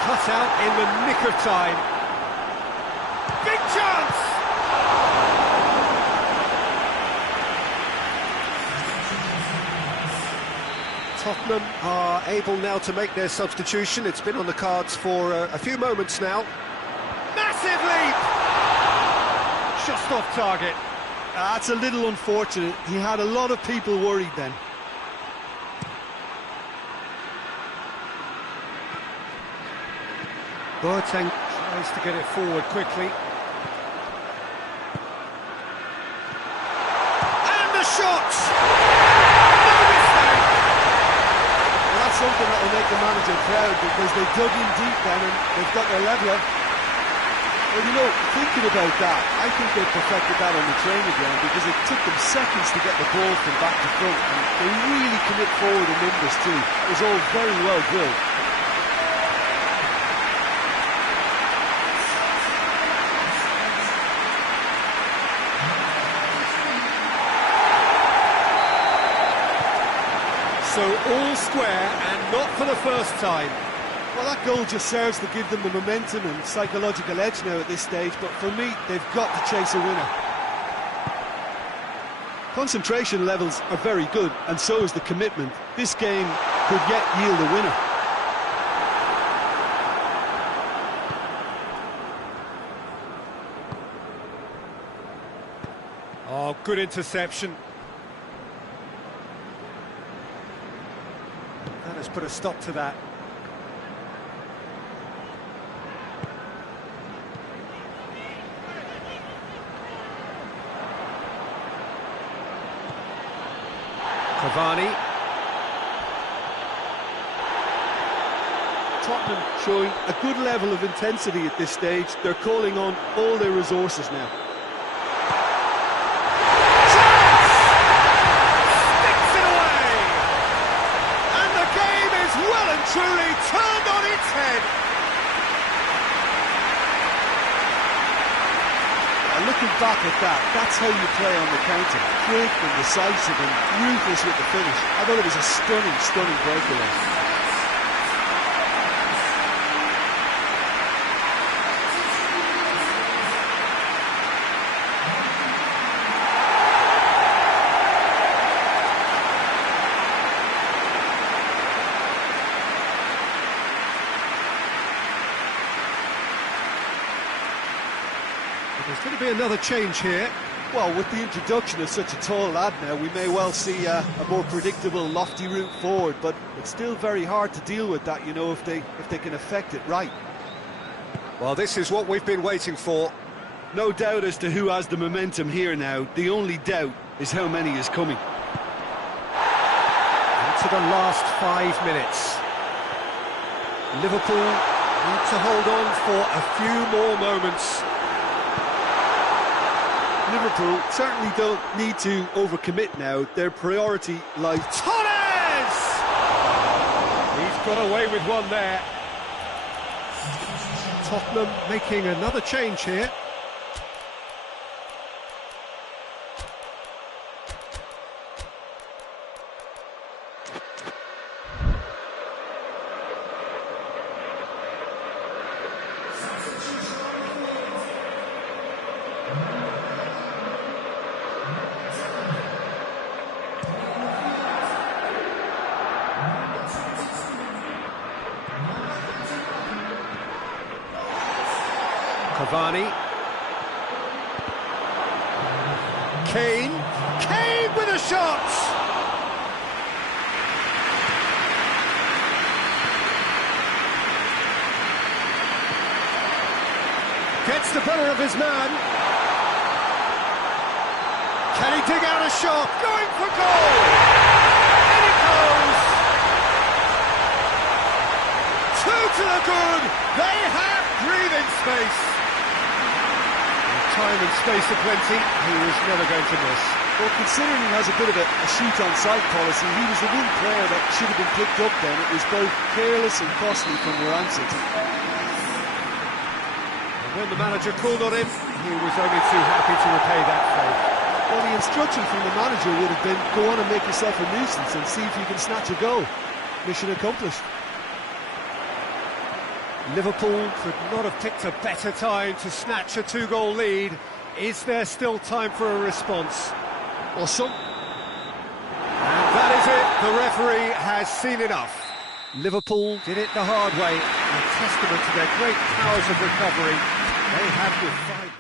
Cut out in the nick of time. Big chance! Tottenham are able now to make their substitution. It's been on the cards for a few moments now. Massive leap! Just off target. That's a little unfortunate. He had a lot of people worried then. Boateng tries to get it forward quickly. And the shot! No mistake! Well, that's something that will make the manager proud, because they dug in deep then and they've got their leveller. Well, you know, thinking about that, I think they perfected that on the training ground, because it took them seconds to get the ball from back to front, and they really commit forward in numbers too. It was all very well drilled. So all square, and not for the first time. Well, that goal just serves to give them the momentum and psychological edge now at this stage, but for me, they've got to chase a winner. Concentration levels are very good, and so is the commitment. This game could yet yield a winner. Oh, good interception. That has put a stop to that. Cavani. Tottenham showing a good level of intensity at this stage. They're calling on all their resources now. Sticks it away! And the game is well and truly turned on its head. And looking back at that, that's how you play on the counter. Quick and decisive and ruthless with the finish. I thought it was a stunning, stunning breakaway. There's going to be another change here. Well, with the introduction of such a tall lad now, we may well see a more predictable, lofty route forward, but it's still very hard to deal with that, you know, if they can affect it right. Well, this is what we've been waiting for. No doubt as to who has the momentum here now. The only doubt is how many is coming. Into the last 5 minutes. Liverpool need to hold on for a few more moments. Liverpool certainly don't need to overcommit now. Their priority lies... Torres! He's got away with one there. Tottenham making another change here. Cavani. Kane with a shot! Gets the better of his man. Can he dig out a shot? Going for goal! In it goes! Two to the good! They have breathing space! Time and space aplenty, he was never going to miss. Well, considering he has a bit of a shoot-on-sight policy, he was the one player that should have been picked up then. It was both careless and costly from where I'm sitting. And when the manager called on him, he was only too happy to repay that favour. Well, the instruction from the manager would have been, go on and make yourself a nuisance and see if you can snatch a goal. Mission accomplished. Liverpool could not have picked a better time to snatch a 2-goal lead. Is there still time for a response? Well, And that is it. The referee has seen enough. Liverpool did it the hard way. A testament to their great powers of recovery. They have defied...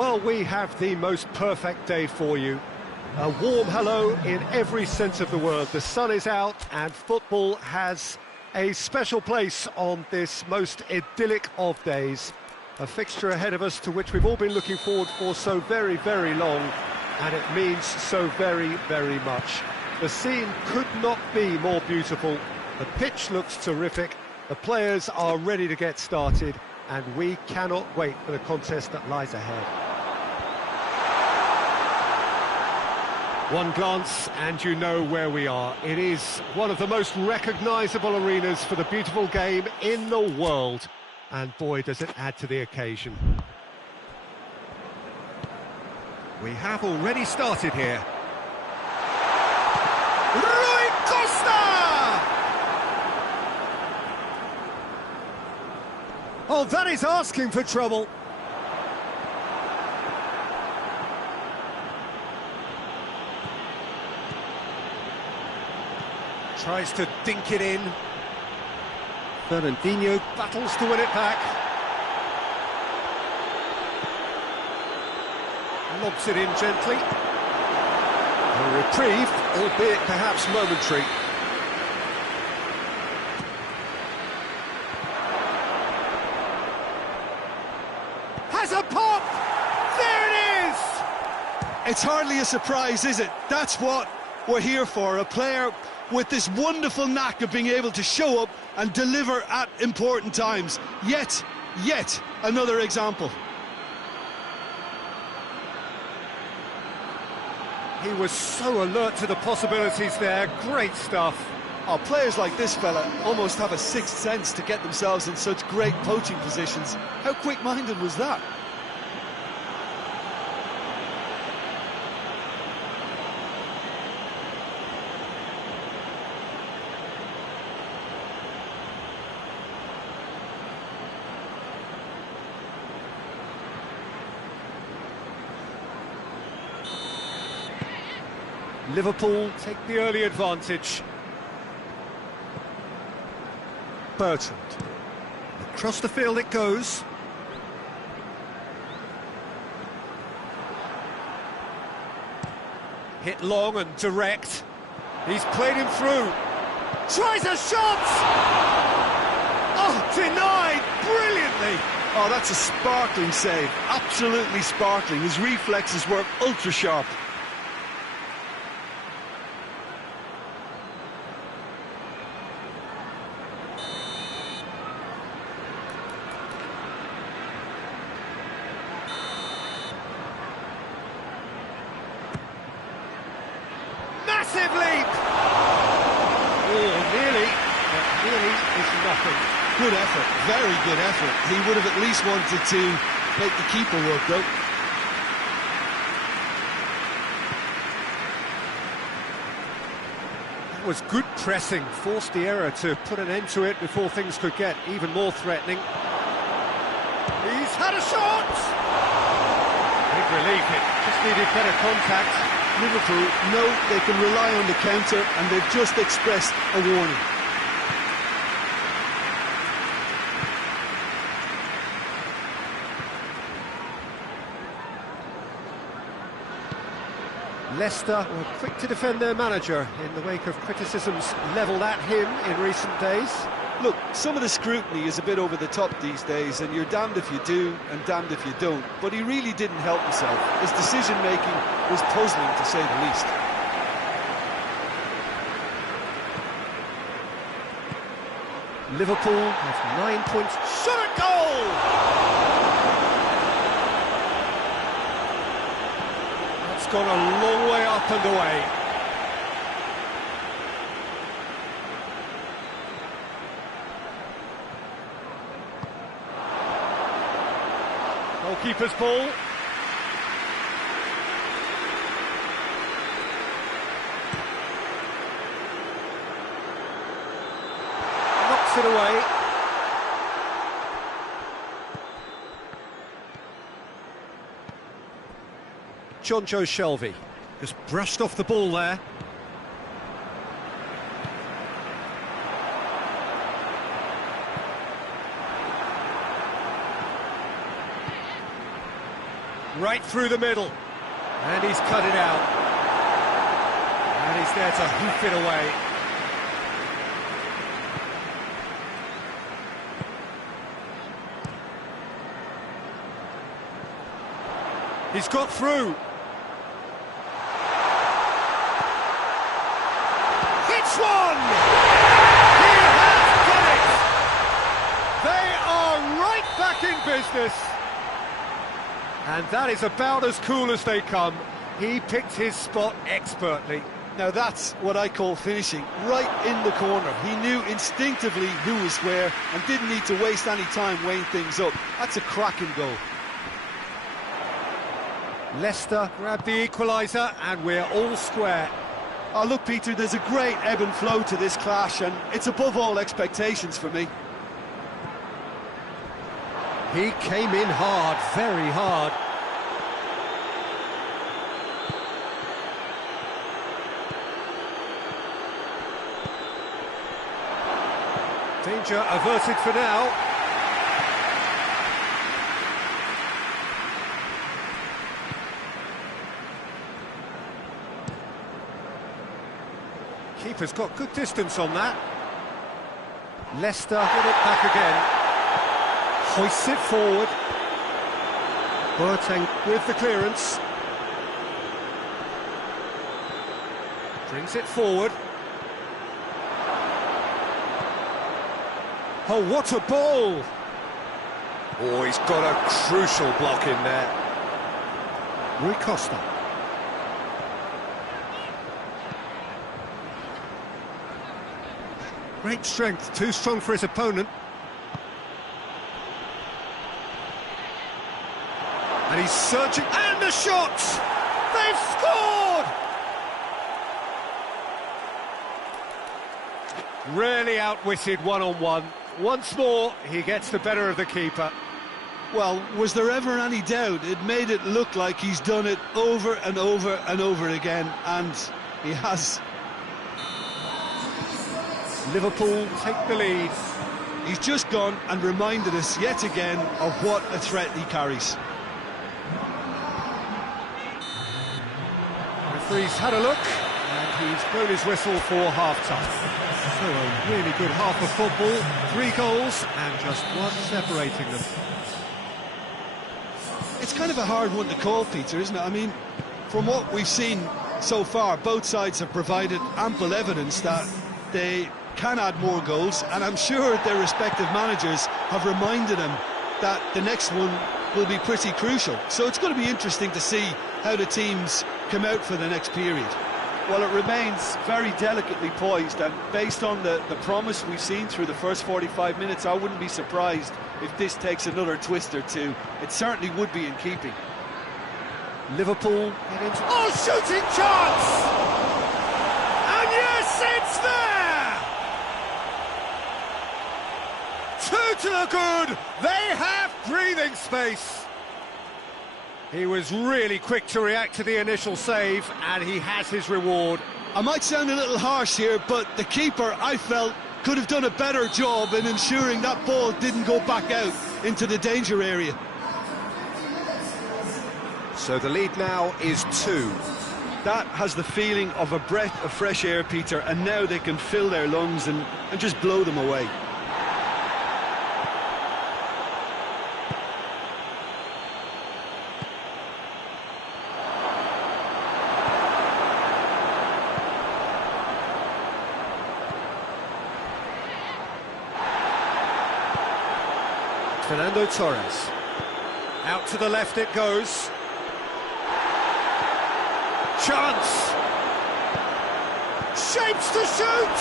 Well, we have the most perfect day for you. A warm hello in every sense of the word. The sun is out and football has a special place on this most idyllic of days. A fixture ahead of us to which we've all been looking forward for so very, very long, and it means so very, very much. The scene could not be more beautiful. The pitch looks terrific, the players are ready to get started, and we cannot wait for the contest that lies ahead. One glance and you know where we are. It is one of the most recognisable arenas for the beautiful game in the world. And boy, does it add to the occasion. We have already started here. Rui Costa! Oh, that is asking for trouble. Tries to dink it in. Fernandinho battles to win it back. Lobs it in gently. A reprieve, albeit perhaps momentary. Has a pop! There it is! It's hardly a surprise, is it? That's what we're here for, a player with this wonderful knack of being able to show up and deliver at important times. Yet another example. He was so alert to the possibilities there, great stuff. Oh, players like this fella almost have a sixth sense to get themselves in such great poaching positions. How quick-minded was that? Liverpool take the early advantage. Bertrand. Across the field it goes. Hit long and direct. He's played him through. Tries a shot! Oh, denied brilliantly! Oh, that's a sparkling save. Absolutely sparkling. His reflexes were ultra-sharp. Massive leap! Oh, nearly, but nearly is nothing. Good effort, very good effort. He would have at least wanted to make the keeper work, though. That was good pressing, forced the error to put an end to it before things could get even more threatening. He's had a shot! Big relief, it just needed better contact. Liverpool know they can rely on the counter, and they've just expressed a warning. Leicester were quick to defend their manager in the wake of criticisms levelled at him in recent days. Look, some of the scrutiny is a bit over the top these days, and you're damned if you do and damned if you don't. But he really didn't help himself. His decision-making was puzzling, to say the least. Liverpool have 9 points. Shot at goal! That's gone a long way up and away. Goalkeeper's ball. Knocks it away. Jonjo Shelvey just brushed off the ball there. Right through the middle. And he's cut it out. And he's there to hoof it away. He's got through. Hits one! He has done it! They are right back in business. And that is about as cool as they come. He picked his spot expertly. Now that's what I call finishing, right in the corner. He knew instinctively who was where and didn't need to waste any time weighing things up. That's a cracking goal. Leicester grab the equaliser and we're all square. Oh, look, Peter, there's a great ebb and flow to this clash, and it's above all expectations for me. He came in hard, very hard. Danger averted for now. Keeper's got good distance on that. Leicester get it back again. Hoists it forward. Boateng with the clearance. Brings it forward. Oh, what a ball! Oh, he's got a crucial block in there. Rui Costa. Great strength, too strong for his opponent. And he's searching, and the shot! They've scored! Really outwitted one-on-one. Once more, he gets the better of the keeper. Well, was there ever any doubt? It made it look like he's done it over and over and over again, and he has. Liverpool take the lead. He's just gone and reminded us yet again of what a threat he carries. Referee's had a look, and he's blown his whistle for half-time. So a really good half of football, 3 goals, and just one separating them. It's kind of a hard one to call, Peter, isn't it? I mean, from what we've seen so far, both sides have provided ample evidence that they can add more goals, and I'm sure their respective managers have reminded them that the next one will be pretty crucial. So it's going to be interesting to see how the teams come out for the next period. Well, it remains very delicately poised, and based on the promise we've seen through the first 45 minutes, I wouldn't be surprised if this takes another twist or two. It certainly would be in keeping. Liverpool get into... Oh, shooting chance! And yes, it's there! 2 to the good! They have breathing space! He was really quick to react to the initial save, and he has his reward. I might sound a little harsh here, but the keeper, I felt, could have done a better job in ensuring that ball didn't go back out into the danger area. So the lead now is 2. That has the feeling of a breath of fresh air, Peter, and now they can fill their lungs and just blow them away. Fernando Torres. Out to the left it goes. Chance! Shapes to shoot!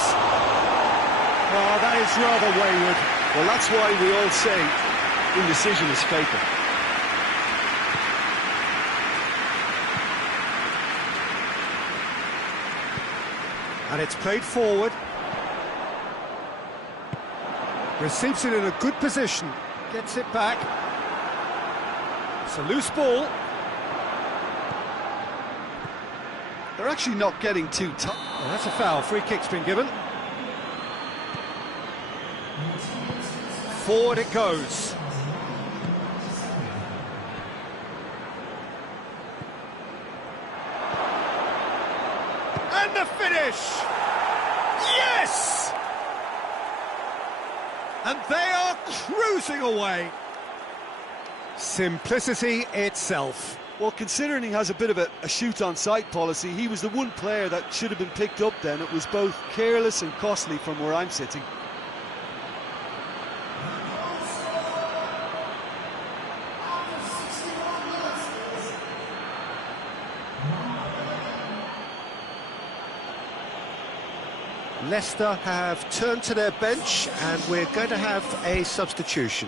Oh, that is rather wayward. Well, that's why we all say indecision is fatal. And it's played forward. Receives it in a good position. Gets it back. It's a loose ball. They're actually not getting too tough. Well, that's a foul. Free kick's been given. Forward it goes. And they are cruising away. Simplicity itself. Well, considering he has a bit of a shoot-on-sight policy, he was the one player that should have been picked up then. It was both careless and costly from where I'm sitting. Leicester have turned to their bench and we're going to have a substitution.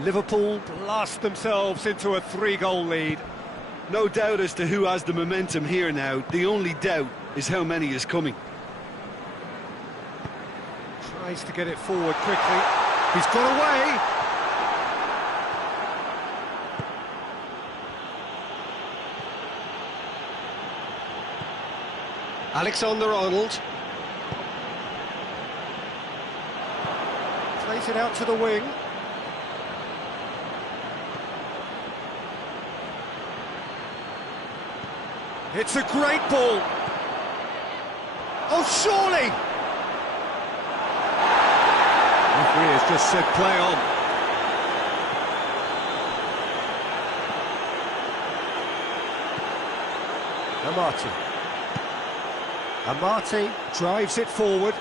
Liverpool blast themselves into a 3-goal lead. No doubt as to who has the momentum here now. The only doubt is how many is coming. Tries to get it forward quickly. He's got away. Alexander-Arnold. Plays it out to the wing. It's a great ball. Oh, surely! Referee has just said play on. Amati drives it forward.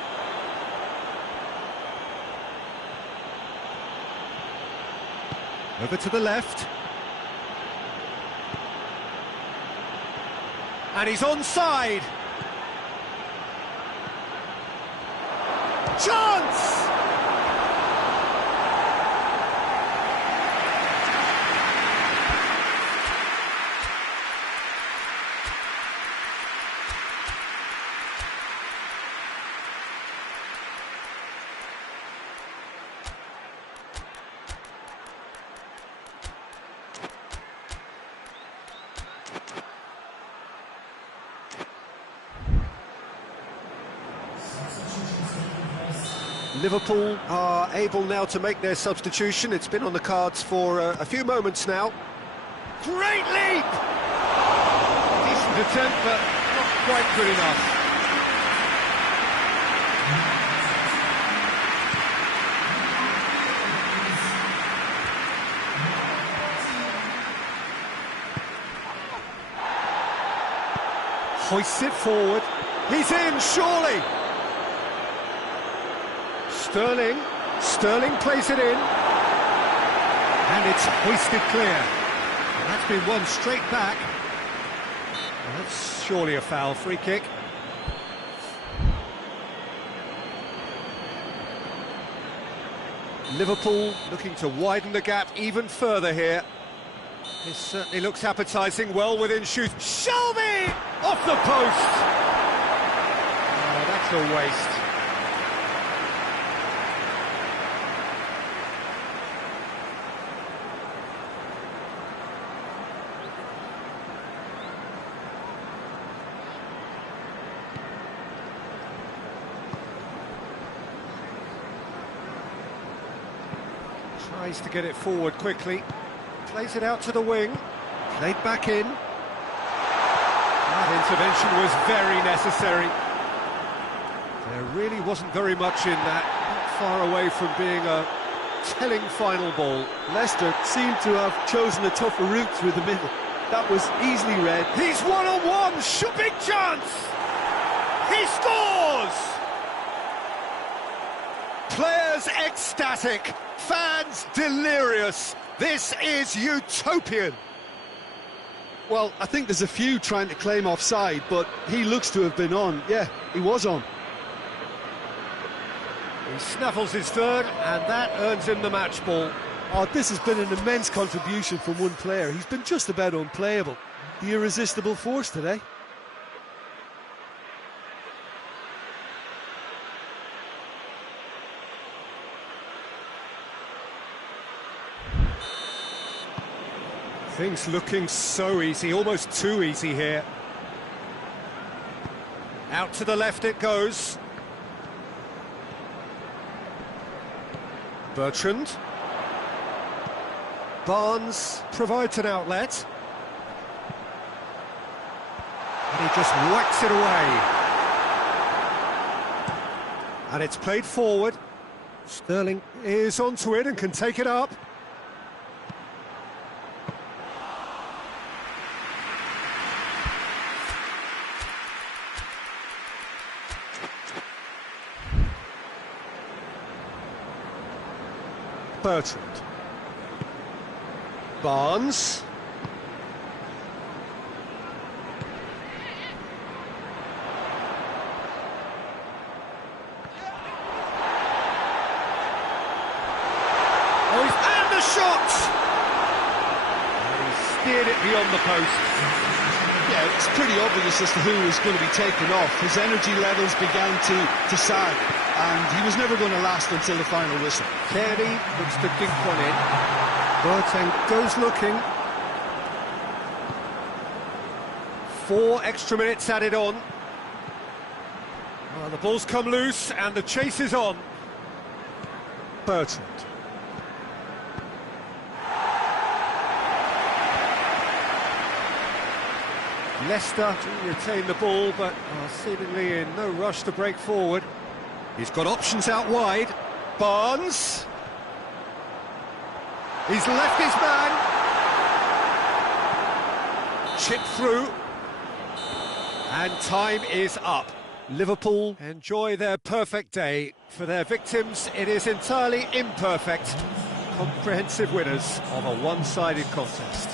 Over to the left. And he's onside. Chance! Liverpool are able now to make their substitution. It's been on the cards for a few moments now. Great leap! Decent attempt, but not quite good enough. Hoists it forward. He's in, surely! Sterling plays it in, and it's hoisted clear. And that's been won straight back. Well, that's surely a foul, free kick. Liverpool looking to widen the gap even further here. This certainly looks appetising, well within shoot. Shelby! Off the post! Oh, that's a waste. Tries to get it forward quickly. Plays it out to the wing. Played back in. That intervention was very necessary. There really wasn't very much in that. Not far away from being a telling final ball. Leicester seemed to have chosen a tougher route through the middle. That was easily read. He's one-on-one! Big chance! He scores! Players ecstatic, fans delirious. This is utopian. Well, I think there's a few trying to claim offside, but he looks to have been on. Yeah, he was on. He snaffles his third, and that earns him the match ball. Oh, this has been an immense contribution from one player. He's been just about unplayable. The irresistible force today. Things looking so easy, almost too easy here. Out to the left it goes. Bertrand. Barnes provides an outlet. And he just whacks it away. And it's played forward. Sterling is onto it and can take it up. Bertrand. Barnes. And the shot! And he steered it beyond the post. Yeah, it's pretty obvious as to who was going to be taken off. His energy levels began to sag, and he was never going to last until the final whistle. Kearney looks to dink one in. Boateng goes looking. 4 extra minutes added on. Well, the ball's come loose and the chase is on. Bertrand. Leicester to retain the ball, but are seemingly in no rush to break forward. He's got options out wide. Barnes. He's left his man. Chipped through. And time is up. Liverpool enjoy their perfect day. For their victims, it is entirely imperfect. Comprehensive winners of a one-sided contest.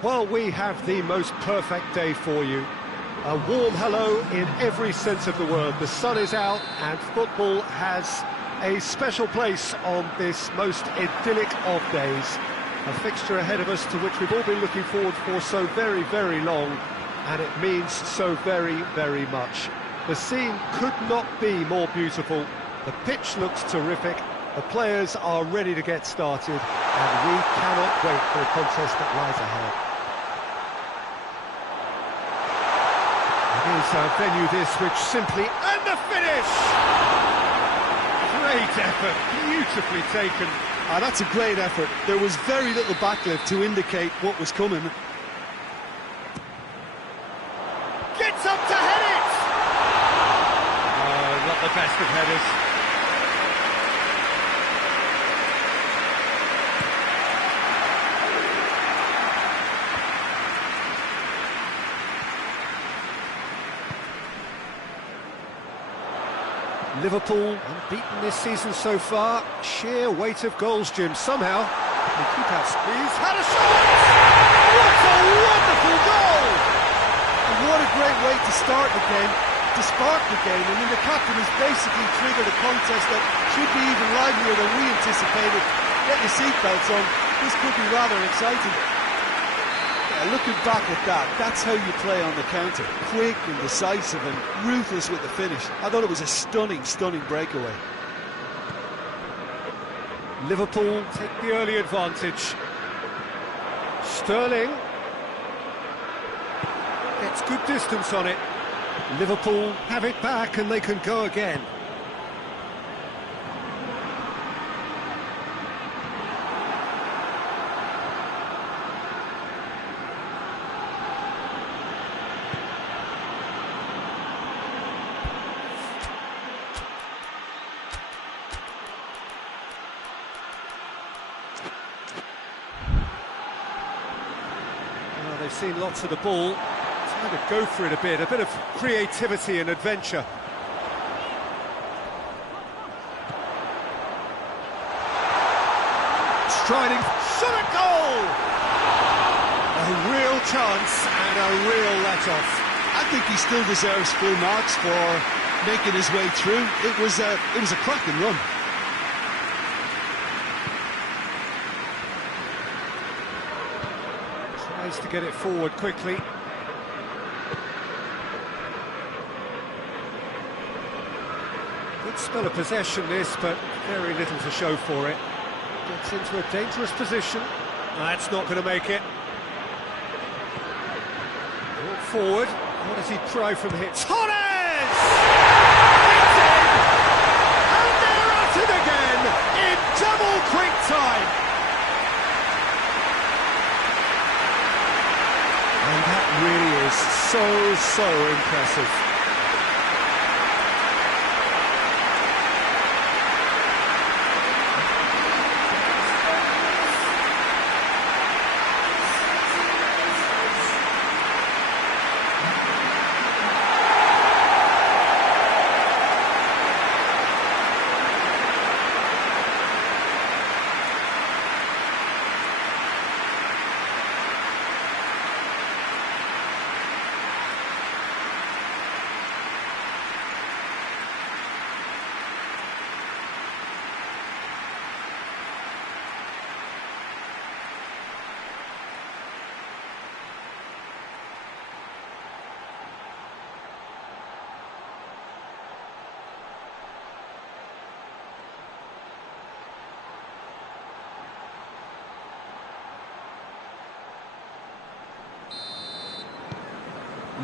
Well, we have the most perfect day for you. A warm hello in every sense of the word. The sun is out and football has a special place on this most idyllic of days. A fixture ahead of us to which we've all been looking forward for so very, very long, and it means so very, very much. The scene could not be more beautiful. The pitch looks terrific. The players are ready to get started, and we cannot wait for the contest that lies ahead. It is a venue this which simply... And the finish! Great effort, beautifully taken. That's a great effort. There was very little backlift to indicate what was coming. Gets up to head it! Oh, not the best of headers. Liverpool unbeaten this season so far. Sheer weight of goals, Jim. Somehow they keep out. He's had a shot! What a wonderful goal! And what a great way to start the game, to spark the game. I mean, the captain has basically triggered a contest that should be even livelier than we anticipated. Get your seatbelts on. This could be rather exciting. Yeah, looking back at that, that's how you play on the counter. Quick and decisive and ruthless with the finish. I thought it was a stunning, stunning breakaway. Liverpool take the early advantage. Sterling gets good distance on it. Liverpool have it back and they can go again. They've seen lots of the ball, trying to go for it a bit of creativity and adventure. Striding, shot at goal! A real chance and a real let-off. I think he still deserves full marks for making his way through. It was a cracking run. Tries to get it forward quickly. Good spell of possession this, but very little to show for it. Gets into a dangerous position. That's not going to make it. Brought forward. What does he try from here? Torres! It's in! And they're at it again in double quick time. And that really is so impressive.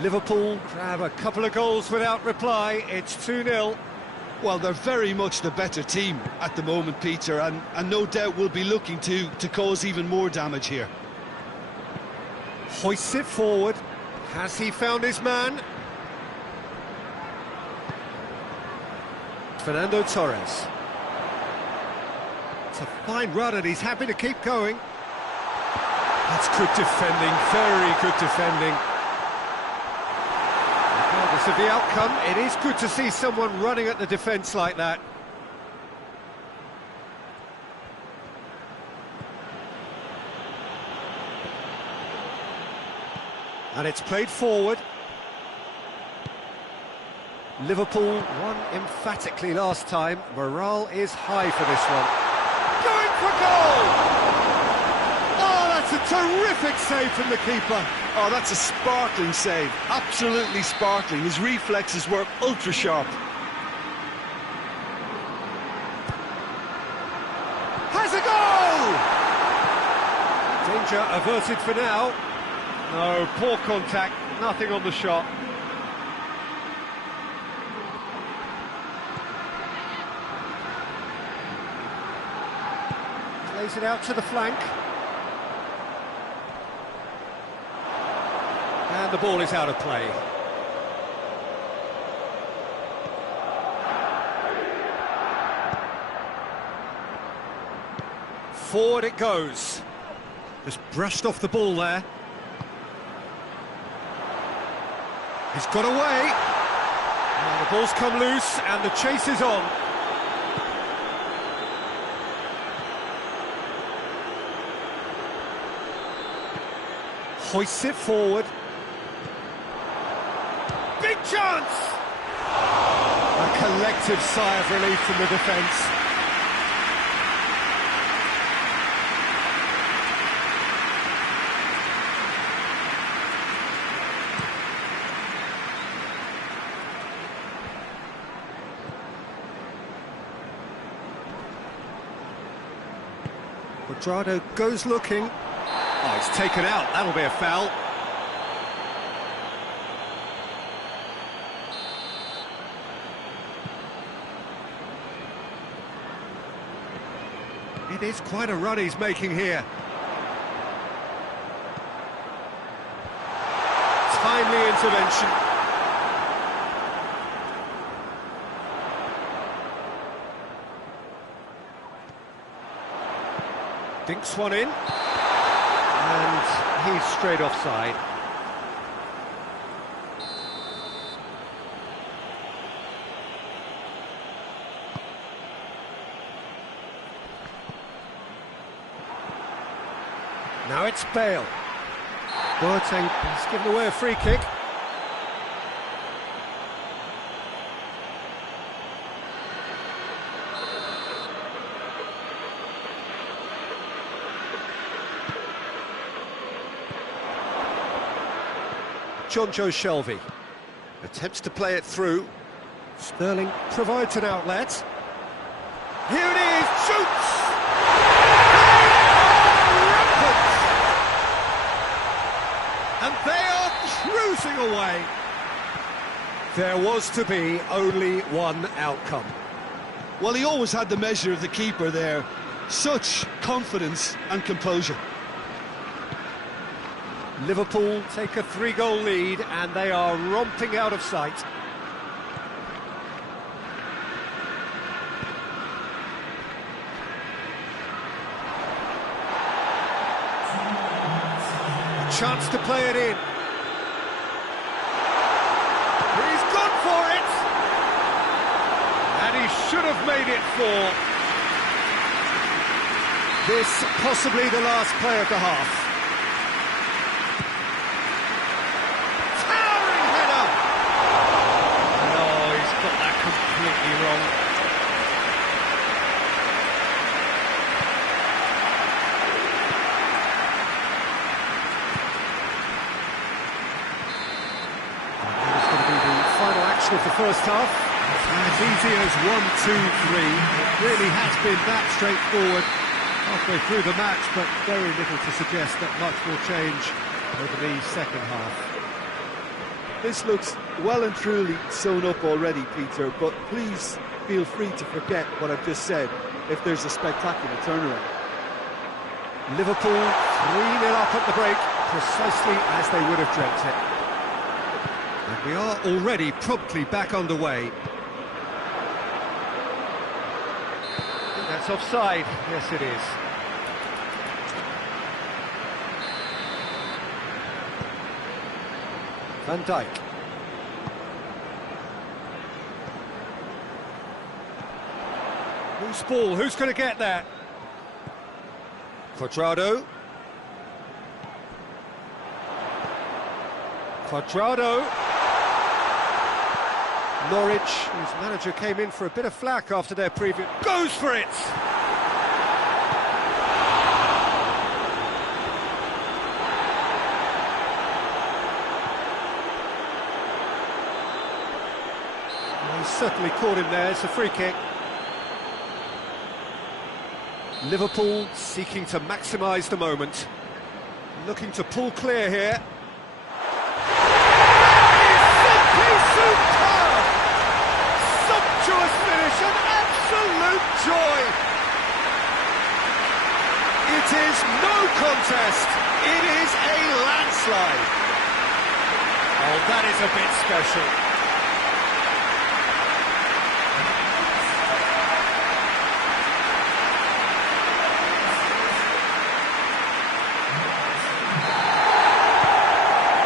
Liverpool grab a couple of goals without reply. It's 2-0. Well, they're very much the better team at the moment, Peter, and no doubt will be looking to cause even more damage here. Hoists it forward. Has he found his man? Fernando Torres. It's a fine run and he's happy to keep going. That's good defending, very good defending. Regardless of the outcome, it is good to see someone running at the defence like that. And it's played forward. Liverpool won emphatically last time. Morale is high for this one. Going for goal! Oh, that's a terrific save from the keeper. Oh, that's a sparkling save. Absolutely sparkling. His reflexes were ultra sharp. Has a goal! Danger averted for now. No, poor contact, nothing on the shot. Plays it out to the flank. And the ball is out of play. Forward it goes. Just brushed off the ball there. He's got away. Now the ball's come loose and the chase is on. Hoists it forward. Big chance! A collective sigh of relief from the defence. Quadrado goes looking. Oh, he's taken out. That'll be a foul. It is quite a run he's making here. Timely intervention. Dinks one in. And he's straight offside. Now it's Bale. Boateng has given away a free kick. Jonjo Shelvey attempts to play it through. Sterling provides an outlet. Here it is, shoots! And they are cruising away. There was to be only one outcome. Well, he always had the measure of the keeper there. Such confidence and composure. Liverpool take a 3-goal lead and they are romping out of sight. A chance to play it in. He's gone for it! And he should have made it 4. This possibly the last play of the half. Completely wrong. That is going to be the final action of the first half. As easy as 1, 2, 3. It really has been that straightforward halfway through the match, but very little to suggest that much will change over the second half. This looks well and truly sewn up already, Peter, but please feel free to forget what I've just said if there's a spectacular turnaround. Liverpool 3-0 up at the break, precisely as they would have dreamt it. And we are already promptly back underway. I think that's offside. Yes, it is. Van Dijk. Loose ball, who's going to get that? Quadrado. Quadrado. Norwich, whose manager came in for a bit of flack after their previous... Goes for it! He certainly caught him there. It's a free kick. Liverpool seeking to maximise the moment. Looking to pull clear here. Superb! Sumptuous finish, an absolute joy! It is no contest, it is a landslide. Oh, that is a bit special.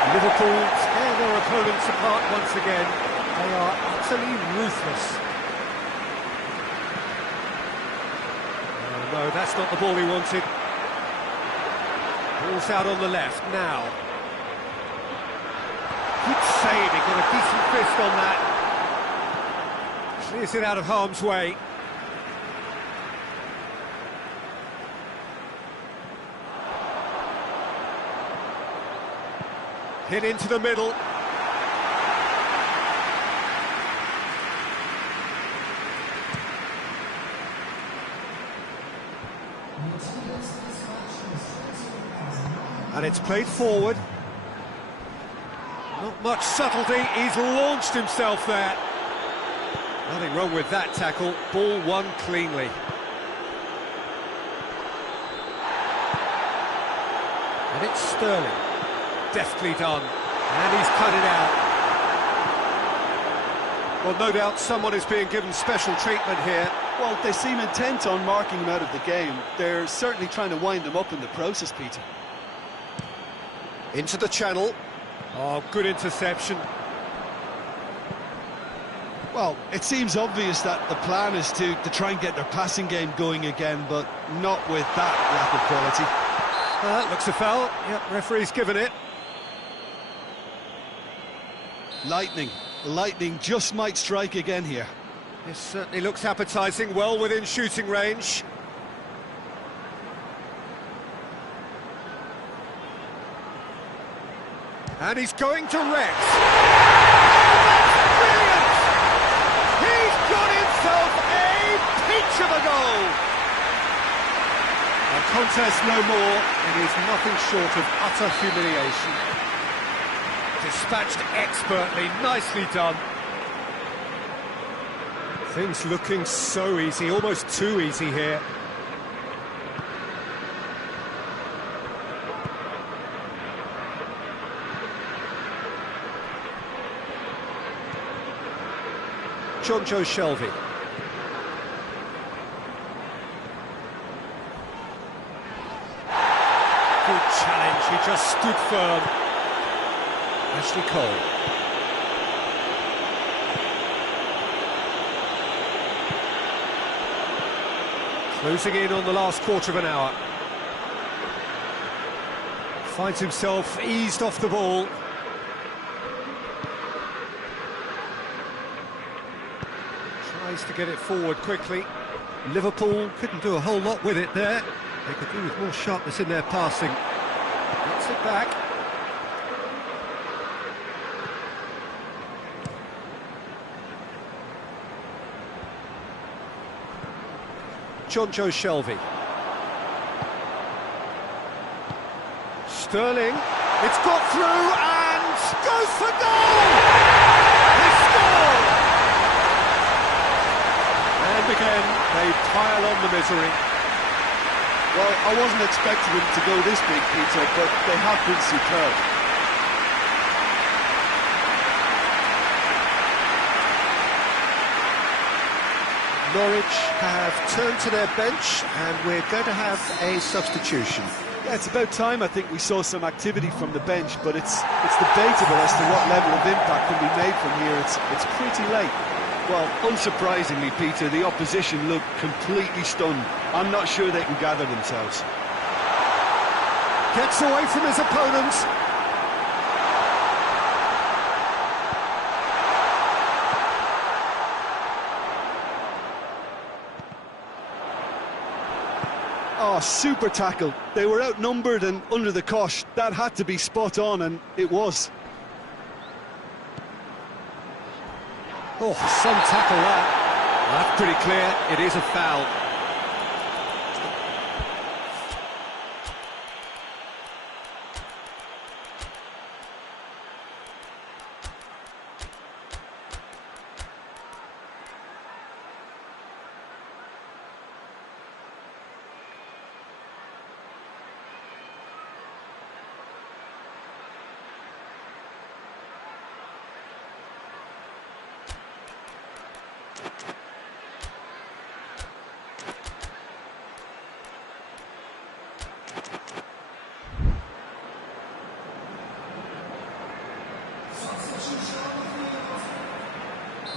Liverpool tear their opponents apart once again. They are utterly ruthless. Oh, no, that's not the ball he wanted. Ball's out on the left now. Good save, he got a decent fist on that. Clears it out of harm's way. Hit into the middle. And it's played forward. Not much subtlety, he's launched himself there. Nothing wrong with that tackle, ball won cleanly. And it's Sterling. Deftly done, and he's cut it out. Well, no doubt someone is being given special treatment here. Well, they seem intent on marking him out of the game. They're certainly trying to wind him up in the process, Peter. Into the channel. Oh, good interception. Well, it seems obvious that the plan is to try and get their passing game going again, but not with that lack of quality. That looks a foul. Yep, referee's given it. Lightning just might strike again here. This certainly looks appetising, well within shooting range. And he's going to Rex. Brilliant! He's got himself a peach of a goal. A contest no more. It is nothing short of utter humiliation. Dispatched expertly, nicely done. Things looking so easy, almost too easy here. Joe Shelby. Good challenge, he just stood firm. Ashley Cole. Closing in on the last quarter of an hour. Finds himself eased off the ball. Tries to get it forward quickly. Liverpool couldn't do a whole lot with it there. They could do with more sharpness in their passing. Gets it back. Joe Shelby. Sterling, it's got through and goes for goal! He scored! And again, they pile on the misery. Well, I wasn't expecting them to go this big, Peter, but they have been superb. Norwich have turned to their bench and we're going to have a substitution. Yeah, it's about time I think we saw some activity from the bench, but it's debatable as to what level of impact can be made from here. It's pretty late. Well, unsurprisingly, Peter, the opposition look completely stunned. I'm not sure they can gather themselves. Gets away from his opponent. Oh, super tackle. They were outnumbered and under the cosh. That had to be spot on, and it was. Oh, some tackle that. That's pretty clear, it is a foul.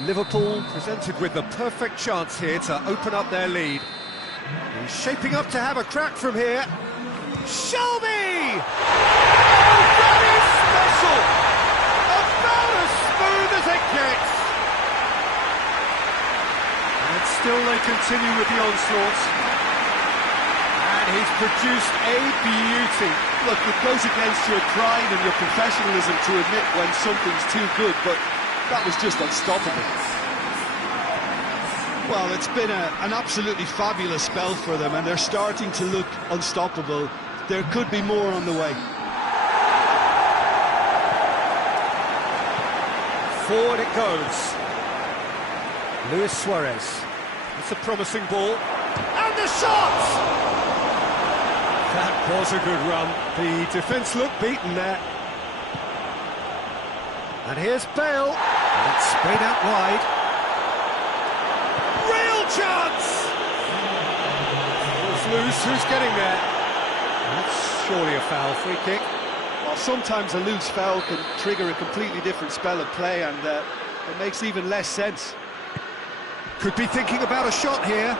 Liverpool presented with the perfect chance here to open up their lead. He's shaping up to have a crack from here. Shelby! Oh, that is special! About as smooth as it gets! And still they continue with the onslaught. And he's produced a beauty. Look, it goes against your pride and your professionalism to admit when something's too good, but that was just unstoppable. Well, it's been an absolutely fabulous spell for them, and they're starting to look unstoppable. There could be more on the way. Forward it goes. Luis Suarez. It's a promising ball. And the shot! That was a good run. The defence looked beaten there. And here's Bale. And it's sprayed out wide. Real chance! It's loose. Who's getting there? That's surely a foul. Free kick. Well, sometimes a loose foul can trigger a completely different spell of play, and it makes even less sense. Could be thinking about a shot here.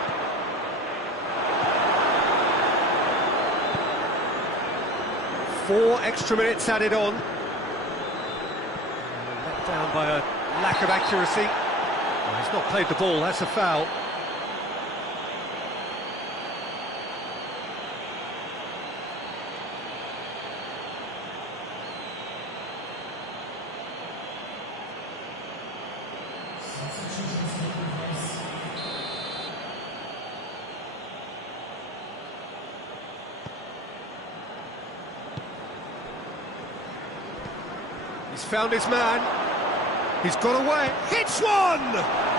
Four extra minutes added on. Let down by a lack of accuracy. Well, he's not played the ball, that's a foul. He's found his man. He's got away. Hits one!